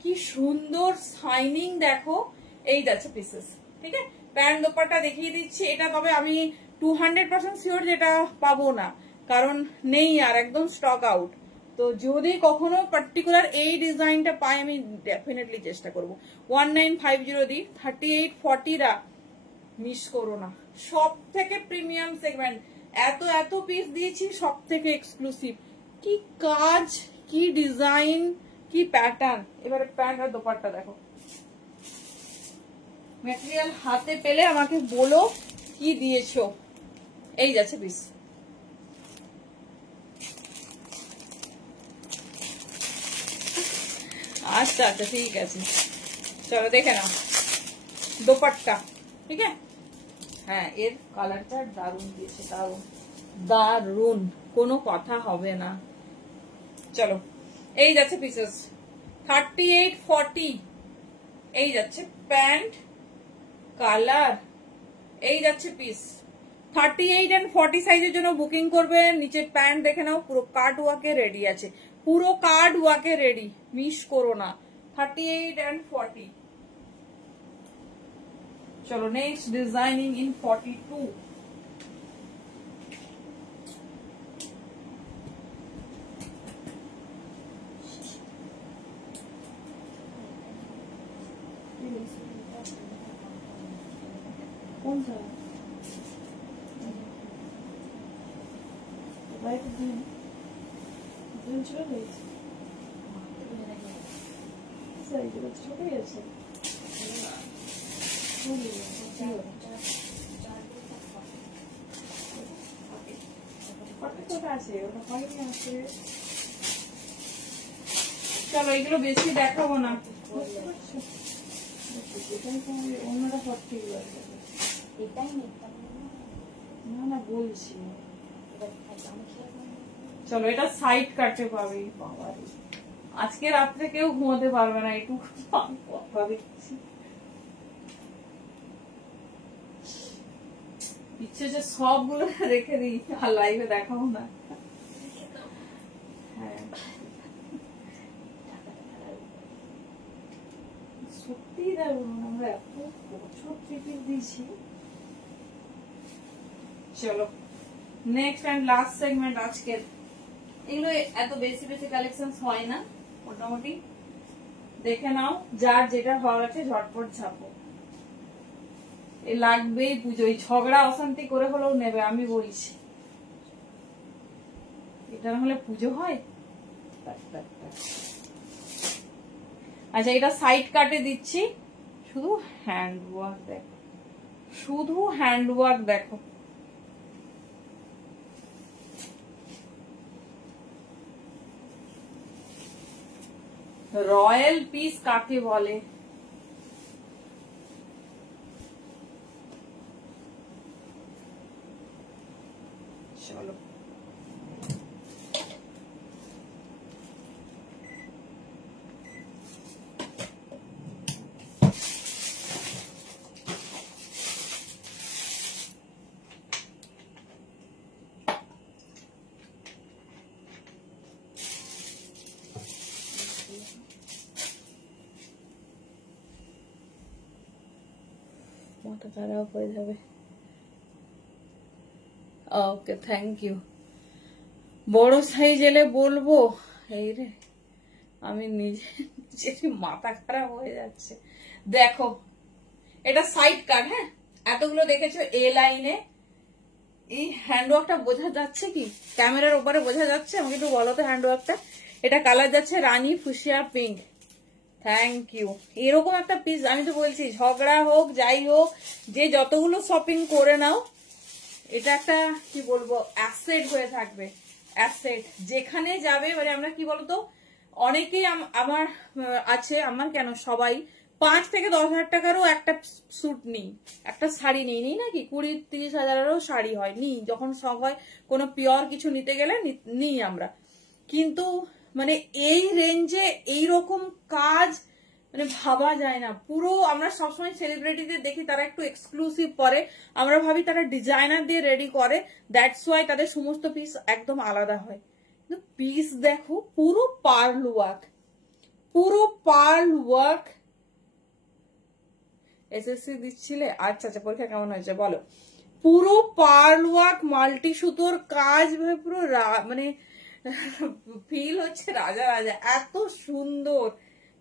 কি সুন্দর শাইনিং দেখো। এই যাচ্ছে পিসেস, ঠিক আছে, প্যান্ট দোপাট্টা দেখিয়ে দিচ্ছি। এটা তবে আমি 200% শিওর যেটা পাবো না, কারণ নেই আর, একদম স্টক আউট। তো যদি কখনো পার্টিকুলার এই ডিজাইনটা পাই আমি ডেফিনেটলি চেষ্টা করবো। 1950 দিই, 38-40 রা মিস করো না। সব থেকে প্রিমিয়াম সেগমেন্ট, এত এত পিস দিয়েছি, সব থেকে এক্সক্লুসিভ। কি কাজ, কি ডিজাইন, কি প্যাটার্ন। এবারে প্যান্ট আর দোপাট্টা দেখো। ম্যাটেরিয়াল হাতে পেলে আমাকে বলো কি দিয়েছো। এই যাচ্ছে পিস, আচ্ছা আচ্ছা ঠিক আছে, চলো দেখে নাও দোপাট্টা, ঠিক আছে। হ্যাঁ এর কালারটা দারুণ দিয়েছে, দারুণ দারুণ, কোনো কথা হবে না। চলো এই যাচ্ছে পিসেস 38-40। এই যাচ্ছে প্যান্ট, কালার, এই যাচ্ছে পিস। 38 and 40 সাইজের জন্য বুকিং করবে। নিচের প্যান্ট দেখে নাও, পুরো কার্ড ওয়ার্কে রেডি আছে, পুরো কার্ড ওয়ার্কে রেডি, মিস করো না। 38 and 40। চলো নেক্সট ডিজাইনিং ইন 42। कौन सा वाइट ग्रीन ग्रीन चले गई सही तो छोटे ही আছে চলো এগুলো বেশি দেখাবো না অন্যটা সব ঠিক আছে না না বলছি চলো এটা সাইড কাটতে পাবে আজকে রাত্রে কেউ ঘুমাতে পারবে না একটু কথা দেখছি ইচ্ছে যে সবগুলো রেখে দিই আর লাইভে দেখাবো না হ্যাঁ সত্যি দেখুন আমরা এত বছর ট্রিপিং দিয়েছি চলো নেক্সট এন্ড লাস্ট সেগমেন্ট আজকের এগুলো এত বেশি বেশি কালেকশন হয় না মোটামুটি দেখে নাও যার যেটা ভালো আছে ঝটপট ছাপো এ লাগবেই পুজোয় ঝগড়া অশান্তি করে হলেও নেবে আমি বলছি এটা না হলে পুজো হয় আচ্ছা এটা সাইড কাটে দিচ্ছি শুধু হ্যান্ড ওয়ার্ক দেখো শুধু হ্যান্ড ওয়ার্ক দেখো রয়্যাল পিস কাকে বলে চলো মাথা খারাপ হয়ে যাবে ওকে থ্যাংক ইউ বড় সাইজ এলে বলবো এই রে আমি নিজে মাথা খারাপ হয়ে যাচ্ছে দেখো এটা সাইড কাট হ্যাঁ এতগুলো দেখেছো এ লাইনে এই হ্যান্ডওয়ার্কটা বোঝা যাচ্ছে কি ক্যামেরার উপরে বোঝা যাচ্ছে আমাকে একটু বলো তো হ্যান্ডওয়ার্কটা এটা কালার যাচ্ছে রানী ফুসিয়া পিঙ্ক থ্যাংক ইউ এরকম একটা পিস আমি তো বলছি ঝগড়া হোক যাই হোক যে যতগুলো শপিং করে নাও এটা একটা কি বলবো অ্যাসেট হয়ে থাকবে অ্যাসেট যেখানে যাবে মানে আমরা কি বলতো অনেকেই আমার আছে আমার কেন সবাই 5 থেকে 10,000 টাকারও একটা স্যুট নিই একটা শাড়ি নিই নাকি 20-30 হাজারেরও শাড়ি হয় নিই যখন সব হয় কোনো পিওর কিছু নিতে গেলে নিই আমরা কিন্তু মানে এই রেঞ্জে এইরকম কাজ মানে ভাবা যায় না পুরো আমরা সবসময় সেলিব্রিটিদের দেখি তারা একটু এক্সক্লুসিভ পরে আমরা ভাবি তারা ডিজাইনার দিয়ে রেডি করে দ্যাটস ওয়াই তাদের সমস্ত পিস একদম আলাদা হয় কিন্তু পিস দেখো পুরো পার্ল ওয়ার্ক এসএসসি দিচ্ছিলে আচ্ছা আচ্ছা পরীক্ষা কেমন হয়েছে বলো পুরো পার্ল ওয়ার্ক মাল্টি সুতোর কাজ পুরো মানে ফিল হচ্ছে রাজা রাজা এত সুন্দর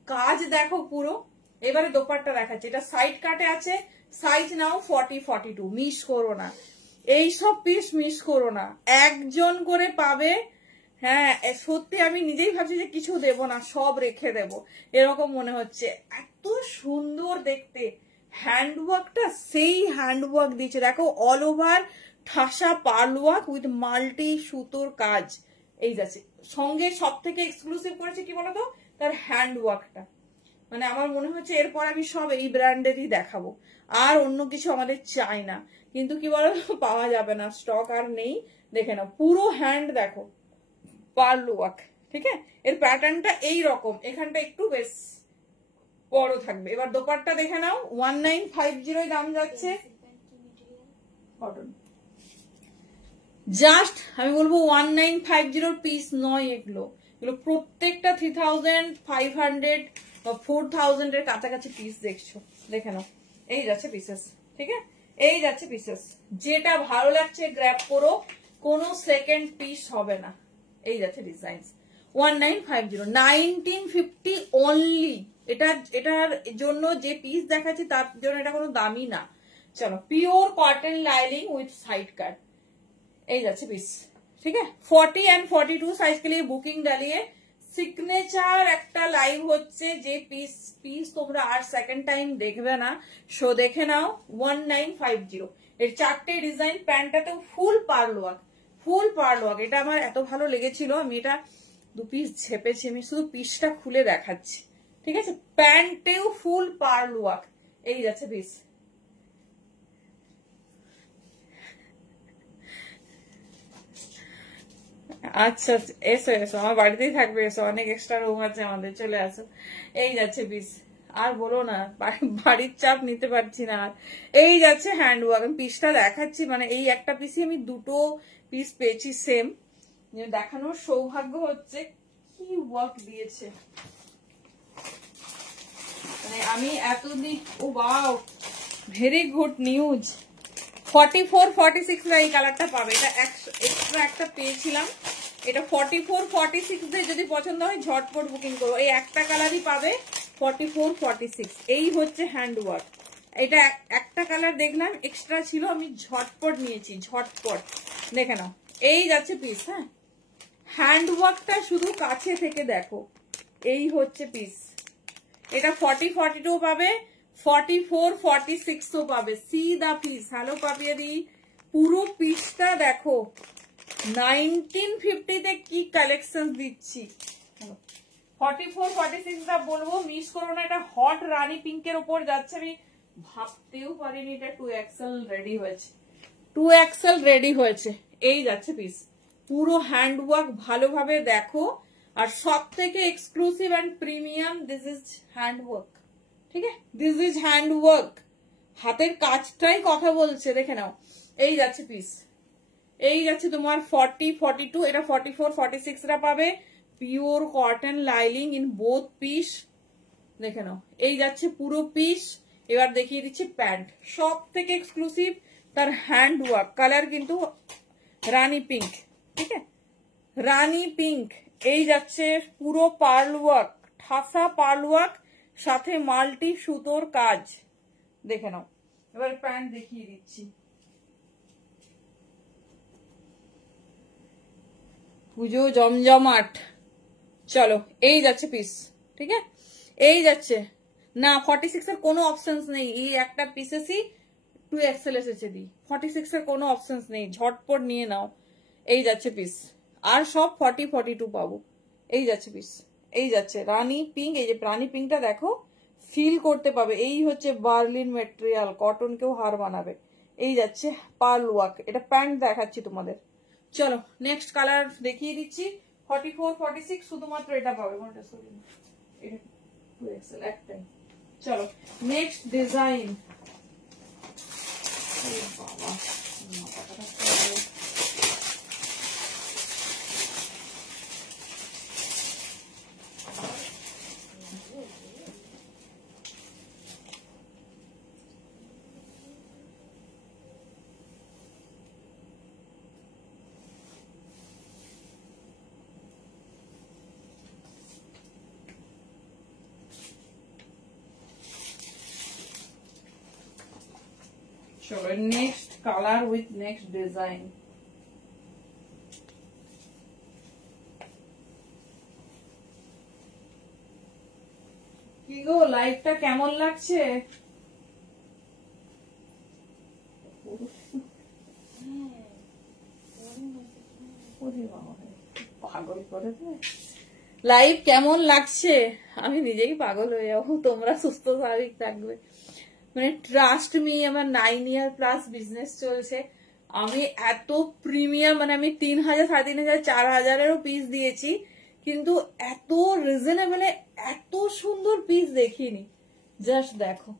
কাজ দেখো পুরো এবারে দোপাট্টা দেখাচ্ছে এটা সাইড কাটে আছে সাইজ নাও 40-42 মিস করো না এইসব পিস মিস করো না একজন করে পাবে হ্যাঁ সত্যি আমি নিজেই ভাবছি যে কিছু দেব না সব রেখে দেব এরকম মনে হচ্ছে এত সুন্দর দেখতে হ্যান্ডওয়ার্কটা সেই হ্যান্ডওয়ার্ক দিচ্ছে দেখো অল ওভার ঠাসা পার্ল ওয়ার্ক উইথ মাল্টি সুতোর কাজ এই যাচ্ছে সঙ্গে সব থেকে এক্সক্লুসিভ করেছে কি বলতো তার হ্যান্ডওয়ার্কটা মানে আমার মনে হচ্ছে এরপর আমি সব এই ব্র্যান্ডেরই দেখাবো আর অন্য কিছু আমাদের চাই না কিন্তু কি বলো পাওয়া যাবে না স্টক আর নেই দেখে নাও পুরো হ্যান্ড দেখো পার্ল ওয়ার্ক ঠিক আছে এর প্যাটার্নটা এই রকম এখানটা একটু বেশ বড় থাকবে এবার দোপাট্টা দেখে নাও 1950 দাম যাচ্ছে কটন জাস্ট আমি বলবো 1950 পিস নয় এগুলো প্রত্যেকটা 3500 বা 4000 এর কাছাকাছি পিস দেখছো দেখে নাও এই যাচ্ছে পিসেস ঠিক আছে এই যাচ্ছে পিসেস যেটা ভালো লাগছে গ্র্যাব করো কোনো সেকেন্ড পিস হবে না এই যাচ্ছে ডিজাইন 1950 1950 অনলি এটার জন্য যে পিস দেখাচ্ছি তার জন্য এটা কোনো দামি না। চলো, pure cotton lining with side cut, এই যাচ্ছে পিস। ठीक है, 40 एंड 42 साइज के लिए बुकिंग डालिए। सिग्नेचर একটা লাইভ হচ্ছে, যে পিস তোমরা আর সেকেন্ড টাইম দেখবে না, শো দেখে নাও। 1950 এর 4টে ডিজাইন, প্যান্টটাতেও ফুল পার্ল ওয়ার্ক, এটা আমার এত ভালো লেগেছিল, আমি এটা 2 পিস ঝেপেছি, আমি শুধু পিসটা খুলে দেখাচ্ছি। ঠিক আছে, প্যান্টেও ফুল পার্ল ওয়ার্ক, এই যাচ্ছে পিস। আচ্ছা, এসো এসো, আমার বাড়িতেই থাকবে, এসো, অনেক এক্সট্রা রুম আছে আমাদের, চলে আসো। এই যাচ্ছে পিস, আর বলো না, বাড়ির চাপ নিতে পারছি না আর। এই যাচ্ছে হ্যান্ড ওয়ার্ক, আমি পিসটা দেখাচ্ছি, মানে এই একটা পিসই আমি 2টো পিস পেয়েছি সেম, দেখানোর সৌভাগ্য হচ্ছে। কি ওয়ার্ক দিয়েছে, মানে আমি এতদিন, ও ওয়াও, ভেরি গুড নিউজ। 44, 46 এই কালারটা পাবে, এটা এক্সট্রা একটা পেয়েছিলাম, এটা 44, 46 যদি পছন্দ হয় ঝটপট বুকিং করো, এই একটা কালারই পাবে 44, 46। এই হচ্ছে হ্যান্ড ওয়ার্ক, এটা একটা কালার দেখলাম এক্সট্রা ছিল, আমি ঝটপট নিয়েছি, ঝটপট দেখে নাও। এই যাচ্ছে পিস। হ্যাঁ, হ্যান্ড ওয়ার্কটা শুধু কাছে থেকে দেখো, এই হচ্ছে পিস। এটা 40, 42 পাবে, 44, 46 পাবে। সি দা পিস। হ্যালো পাপিয়াদি, পুরো পিসটা দেখো, 1950 কি কালেকশন দিচ্ছি। 44, 46 বলবো, মিস করো না, এটা হট রানী পিঙ্কের উপর যাচ্ছে, আমি ভাবতেও পারিনি এটা 2XL রেডি হয়েছে, 2XL রেডি হয়েছে। এই যাচ্ছে পিস, পুরো হ্যান্ড ওয়ার্ক ভালোভাবে দেখো, আর সব থেকে exclusive and premium, this is hand work. ঠিক আছে, দিস ইজ হ্যান্ড ওয়ার্ক, হাতের কাজটাই কথা বলছে, দেখে নাও। এই যাচ্ছে পিস, এই যাচ্ছে তোমার 40, 42, এটা 44, 46 পাবে, pure cotton lining in both piece, দেখে নাও। এই যাচ্ছে পুরো পিস। এবার দেখিয়ে দিচ্ছি প্যান্ট, সব থেকে এক্সক্লুসিভ তার হ্যান্ড ওয়ার্ক, কালার কিন্তু রানী পিঙ্ক। ঠিক আছে, রানী পিঙ্ক। এই যাচ্ছে পুরো পার্ল ওয়ার্ক, ঠাসা পার্ল ওয়ার্ক, সাথে মাল্টি সুতোর কাজ, দেখে নাও। এবার প্যান্ট দেখিয়ে দিচ্ছি, পুজো জমজমাট। চলো, এই যাচ্ছে পিস। ঠিক আছে, এই যাচ্ছে না, 46 এর কোনো অপশন নেই, এই একটা পিসেসই 2XL এসেছে দি, 46 এর কোনো অপশন নেই, ঝটপট নিয়ে নাও। এই যাচ্ছে পিস, আর সব 40, 42 পাবো। এই যাচ্ছে পিস, এই যাচ্ছে রানী পিঙ্ক, এই যে রানী পিঙ্কটা দেখো, ফিল করতে পাবে, এই হচ্ছে বার্লিন ম্যাটেরিয়াল, কটনকেও হার বানাবে। এই যাচ্ছে পার্ল ওয়ার্ক, এটা প্যান্ট দেখাচ্ছি তোমাদের। চলো নেক্সট কালার দেখিয়ে দিচ্ছি, 44, 46 শুধুমাত্র এটা পাবে, এটা 2XL একটাই। চলো নেক্সট ডিজাইন, বাবা চলো next colour with next design. কি গো, লাইভটা কেমন লাগছে? পাগল করে লাইভ কেমন লাগছে, আমি নিজেই পাগল হয়ে যাবো, তোমরা সুস্থ স্বাভাবিক থাকবে। মানে ট্রাস্ট মি, আমার 9 ইয়ার প্লাস বিজনেস চলছে, আমি এত প্রিমিয়াম, মানে আমি 3000, 3500, 4000-এরও পিস দিয়েছি, কিন্তু এত রিজনেবলে এত সুন্দর পিস দেখিনি। জাস্ট দেখো,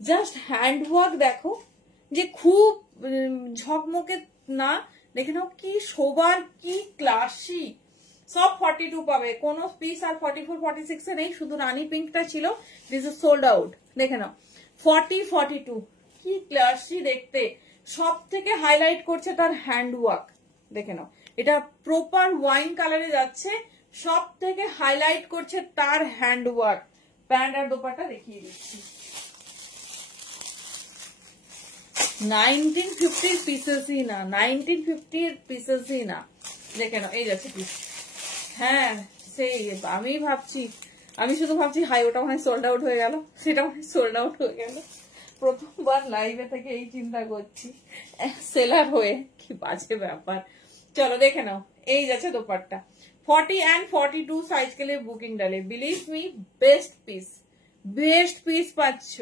জাস্ট হ্যান্ড ওয়ার্ক দেখো, যে খুব ঝকমকে না, দেখে নাও কি শোবার, কি ক্লাসি। সব 42 পাবে, কোনো পিস আর 44, 46 এ নেই, শুধু রানী পিঙ্কটা ছিল, দিস ইজ সোল্ড আউট। দেখে নাও 40, 42 কি ক্লাসি দেখতে, সব থেকে হাইলাইট করছে তার হ্যান্ড ওয়ার্ক, দেখে নাও। এটা প্রপার ওয়াইন কালারে যাচ্ছে, সব থেকে হাইলাইট করছে তার হ্যান্ড ওয়ার্ক, প্যান্ট আর দোপাট্টা দেখিয়ে দিচ্ছি। 1950 পিসেসই না, 1950 পিসেসই না, দেখে নাও এই যাচ্ছে পিস। হ্যাঁ সেই আমি শুধু ভাবছি হাই ওটা মনে হয় সোল্ড আউট হয়ে গেল, সেটা মনে হয় সোল্ড আউট হয়ে গেল। প্রথমবার লাইভে থেকে এই চিন্তা করছি সেলার হয়ে, কি বাজে ব্যাপার। চলো দেখে নাও, এই যাচ্ছে দোপাট্টা। 40 and 42 साइज के लिए बुकिंग डाले, बिलीव मी बेस्ट पीस पाচ্ছ।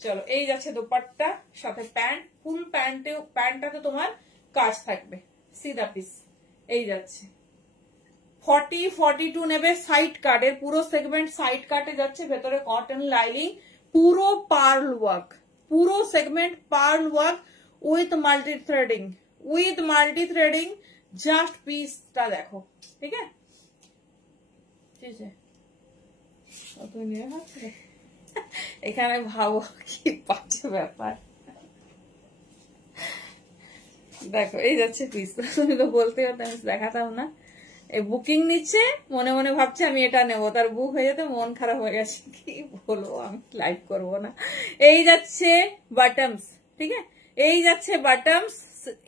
চলো এই যাচ্ছে দোপাট্টা, সাথে প্যান্ট, ফুল প্যান্টটাতে তোমার কাজ থাকবে, সিধা পিস এই যাচ্ছে। 40 42 নেবে সাইড কাটের, পুরো সেগমেন্ট সাইড কাটে যাচ্ছে, ভেতরে কটন লাইনিং, পুরো পার্ল ওয়ার্ক, পুরো segment pearl work with multi threading. জাস্ট পিসটা দেখো, ঠিক আছে? এখানে ভাবো কি পাচ্ছে ব্যাপার। দেখো এই যাচ্ছে পিস, তুমি তো বলতে হতো আমি দেখাতাম না। এই বুকিং নিচ্ছে, মনে মনে ভাবছে আমি এটা নেবো, তার বুক হয়ে যেতে মন খারাপ হয়ে গেছে, কি বলবো আমি লাইভ করবো না। এই যাচ্ছে বাটমস, ঠিক আছে? এই যাচ্ছে বাটমস,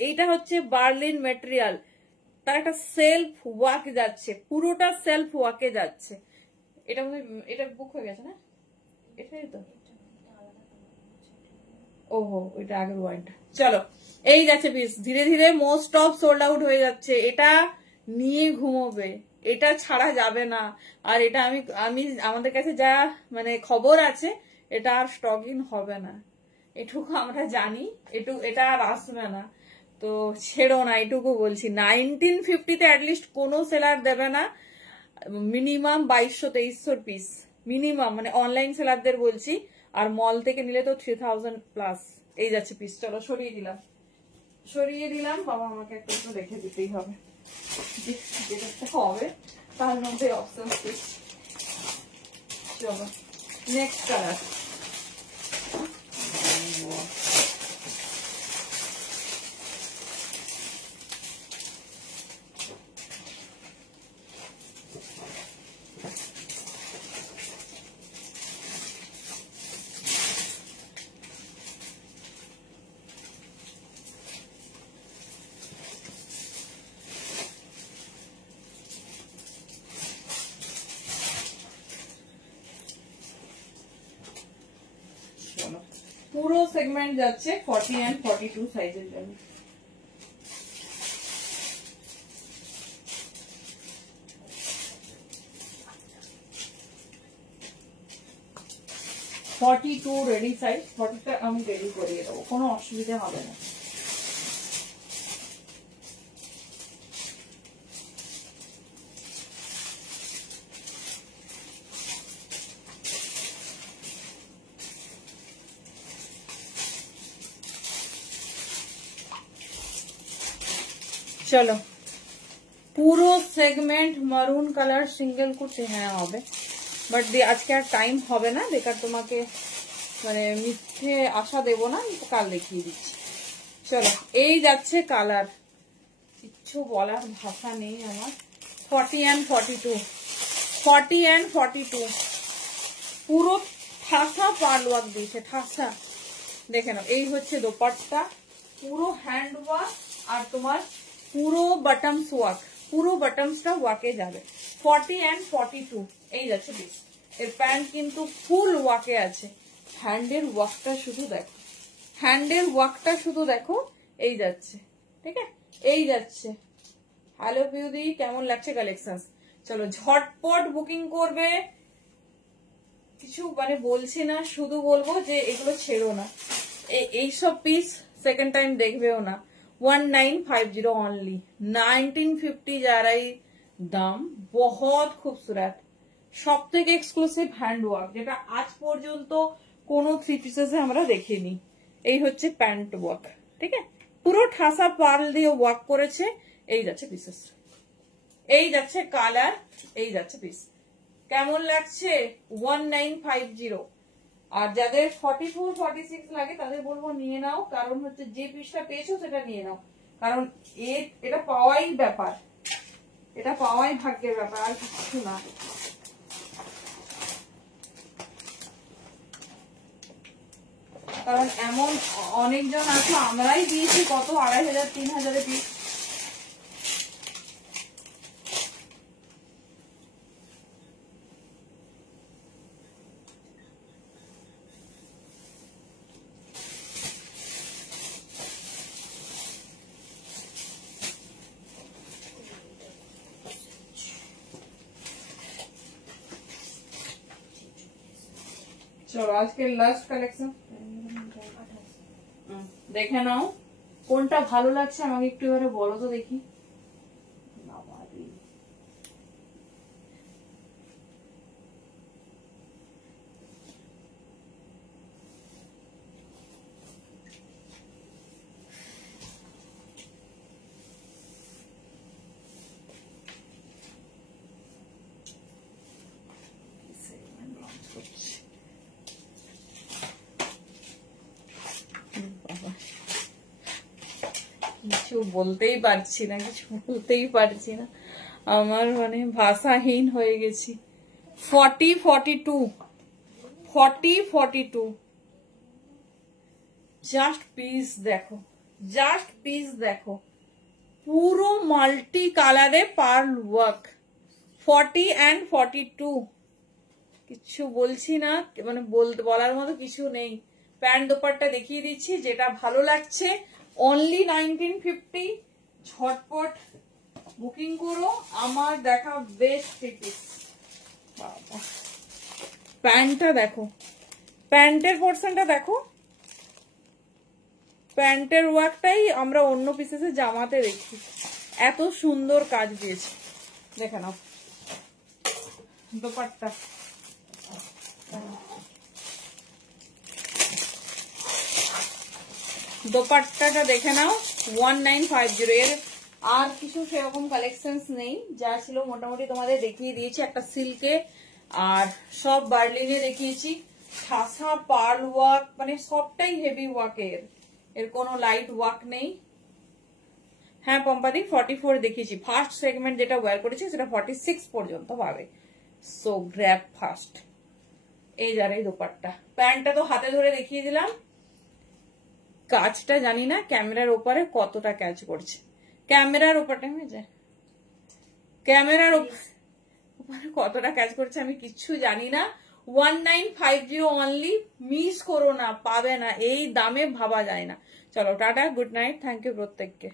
এইটা হচ্ছে বার্লিন মেটেরিয়াল, তার একটা সেলফ ওয়ার্ক যাচ্ছে, পুরোটা সেলফ ওয়ার্কে যাচ্ছে। এটা বুক হয়ে গেছে না, এটাই তো, ওহো ওইটা আগের ওয়াইনটা। চলো এই যাচ্ছে পিস, ধীরে ধীরে মোস্ট অফ সোল্ড আউট হয়ে যাচ্ছে। এটা নিয়ে ঘুমোবে, এটা ছাড়া যাবে না। আর এটা আমি আমাদের কাছে যা মানে খবর আছে, এটা আর স্টক ইন হবে না, এটুকু আমরা জানি, এটা আর আসবে না। তো ছেড়ো না, এটুকু বলছি। 1950-তে অ্যাটলিস্ট কোনো সেলার দেবে না মিনিমাম 2200-2300 পিস মিনিমাম, মানে অনলাইন সেলারদের বলছি, আর মল থেকে নিলে তো 3000 প্লাস। এই যাচ্ছে পিস। চলো সরিয়ে দিলাম, বাবা আমাকে একটু রেখে দিতেই হবে, যেটা হবে তার মধ্যে অপশন। চলো নেক্সট কালার। পুরো সেগমেন্ট যাচ্ছে 40 and 42 সাইজের জন্য। রেডি সাইজ, 40টা আমি রেডি করিয়ে দেবো, কোনো অসুবিধা হবে না। চলো পুরো সেগমেন্ট মারুন কালার সিঙ্গেল কুর্তি, হ্যাঁ হবে, বাট আজকে আর টাইম হবে না, বেকার তোমাকে মানে মিথ্যে আশা দেবো না, কাল দেখিয়ে দিচ্ছি। চলো এই যাচ্ছে কালার, কিচ্ছু বলার ভাষা নেই আমার। 40 and 42 পুরো ঠাসা পার্ল ওয়ার্ক দিয়েছে, ঠাসা। দেখে নাও এই হচ্ছে দোপাট্টা, পুরো হ্যান্ড ওয়ার্ক, আর তোমার পুরো বাটমস ওয়ার্ক, পুরো বাটমসটা ওয়ার্কে যাবে। 40 and 42 এই যাচ্ছে পিস। এর প্যান্ট কিন্তু ফুল ওয়ার্কে আছে। হ্যান্ডের ওয়ার্কটা শুধু দেখো, এই যাচ্ছে, ঠিক আছে? এই যাচ্ছে। হ্যালো পিউদি, কেমন লাগছে কালেকশন? চলো ঝটপট বুকিং করবে, কিছু মানে বলছি না, শুধু বলবো যে এগুলো ছেড়ো না, এইসব পিস সেকেন্ড টাইম দেখবেও না। 1950 অনলি, 1950 যারাই দাম, বহুত খুবসুরত, সব থেকে এক্সক্লুসিভ হ্যান্ড ওয়ার্ক, যেটা আজ পর্যন্ত কোনো থ্রি পিসেসে আমরা দেখিনি। এই হচ্ছে প্যান্ট ওয়ার্ক, ঠিক আছে? পুরো ঠাসা পার্ল দিয়ে ওয়ার্ক করেছে। এই যাচ্ছে পিসেস, এই যাচ্ছে কালার, এই যাচ্ছে পিস। কেমন লাগছে? 1950। আর যাদের 44 46 লাগে তাদের বলবো নিয়ে নাও, কারণ হচ্ছে যে পিসটা পেয়েছো সেটা নিয়ে নাও, কারণ এটা পাওয়াই ব্যাপার, এটা পাওয়াই ভাগ্যের ব্যাপার, আর কিছু না। কারণ এমন অনেকজন আছে, আমরাই দিয়েছি কত 2500 3000 পিস। চলো আজকে লাস্ট কালেকশন দেখে নাও, কোনটা ভালো লাগছে আমাকে একটু এবারে বলো তো দেখি। কিছু বলতেই পারছি না, কিছু বলতেই পারছি না, আমার মানে ভাষাহীন হয়ে গেছি। 40-42 জাস্ট পিস দেখো, জাস্ট পিস দেখো, পুরো মাল্টি কালারে পার্ল ওয়ার্ক। 40 and 42 কিছু বলছি না, মানে বলার মতো কিছু নেই। প্যান্ট দোপাট্টা দেখিয়ে দিচ্ছি, যেটা ভালো লাগছে অনলি 1950। ঝটপট বুকিং করো, আমার দেখা বেস্ট পিস। প্যান্টটা দেখো, প্যান্টের পোর্শনটা দেখো, প্যান্টের ওয়ার্কটাই আমরা অন্য পিসেসে জামাতে দেখি, এত সুন্দর কাজ দিয়েছে। দেখে নাও দোপাট্টা, দোপাট্টাটা দেখে নাও 1950 এর। আর কিছু সেরকম কালেকশনস নেই, যা ছিল মোটামুটি তোমাদের দেখিয়ে দিয়েছি। একটা সিল্কে আর সব বার্লিনে দেখিয়েছি, ঠাসা পার্ল ওয়ার্ক, মানে সবটাই হেভি ওয়ার্কের, এর কোনো লাইট ওয়ার্ক নেই। হ্যাঁ পম্পাদি 44 দেখিয়েছি, ফার্স্ট সেগমেন্ট যেটা ওয়্যার করেছি সেটা 46 পর্যন্ত পাবে। So grab first. এই যার এই দোপাট্টা, প্যান্টটা তো হাতে ধরে দেখিয়ে দিলাম। কাজটা জানি না ক্যামেরার ওপারে কতটা ক্যাচ করছে, ক্যামেরার ওপারে ক্যামেরার ওপারে কতটা ক্যাচ করছে আমি কিচ্ছু জানি না। 1950 অনলি, মিস করো না, পাবে না, এই দামে ভাবা যায় না। চলো tata, good night, thank you প্রত্যেককে।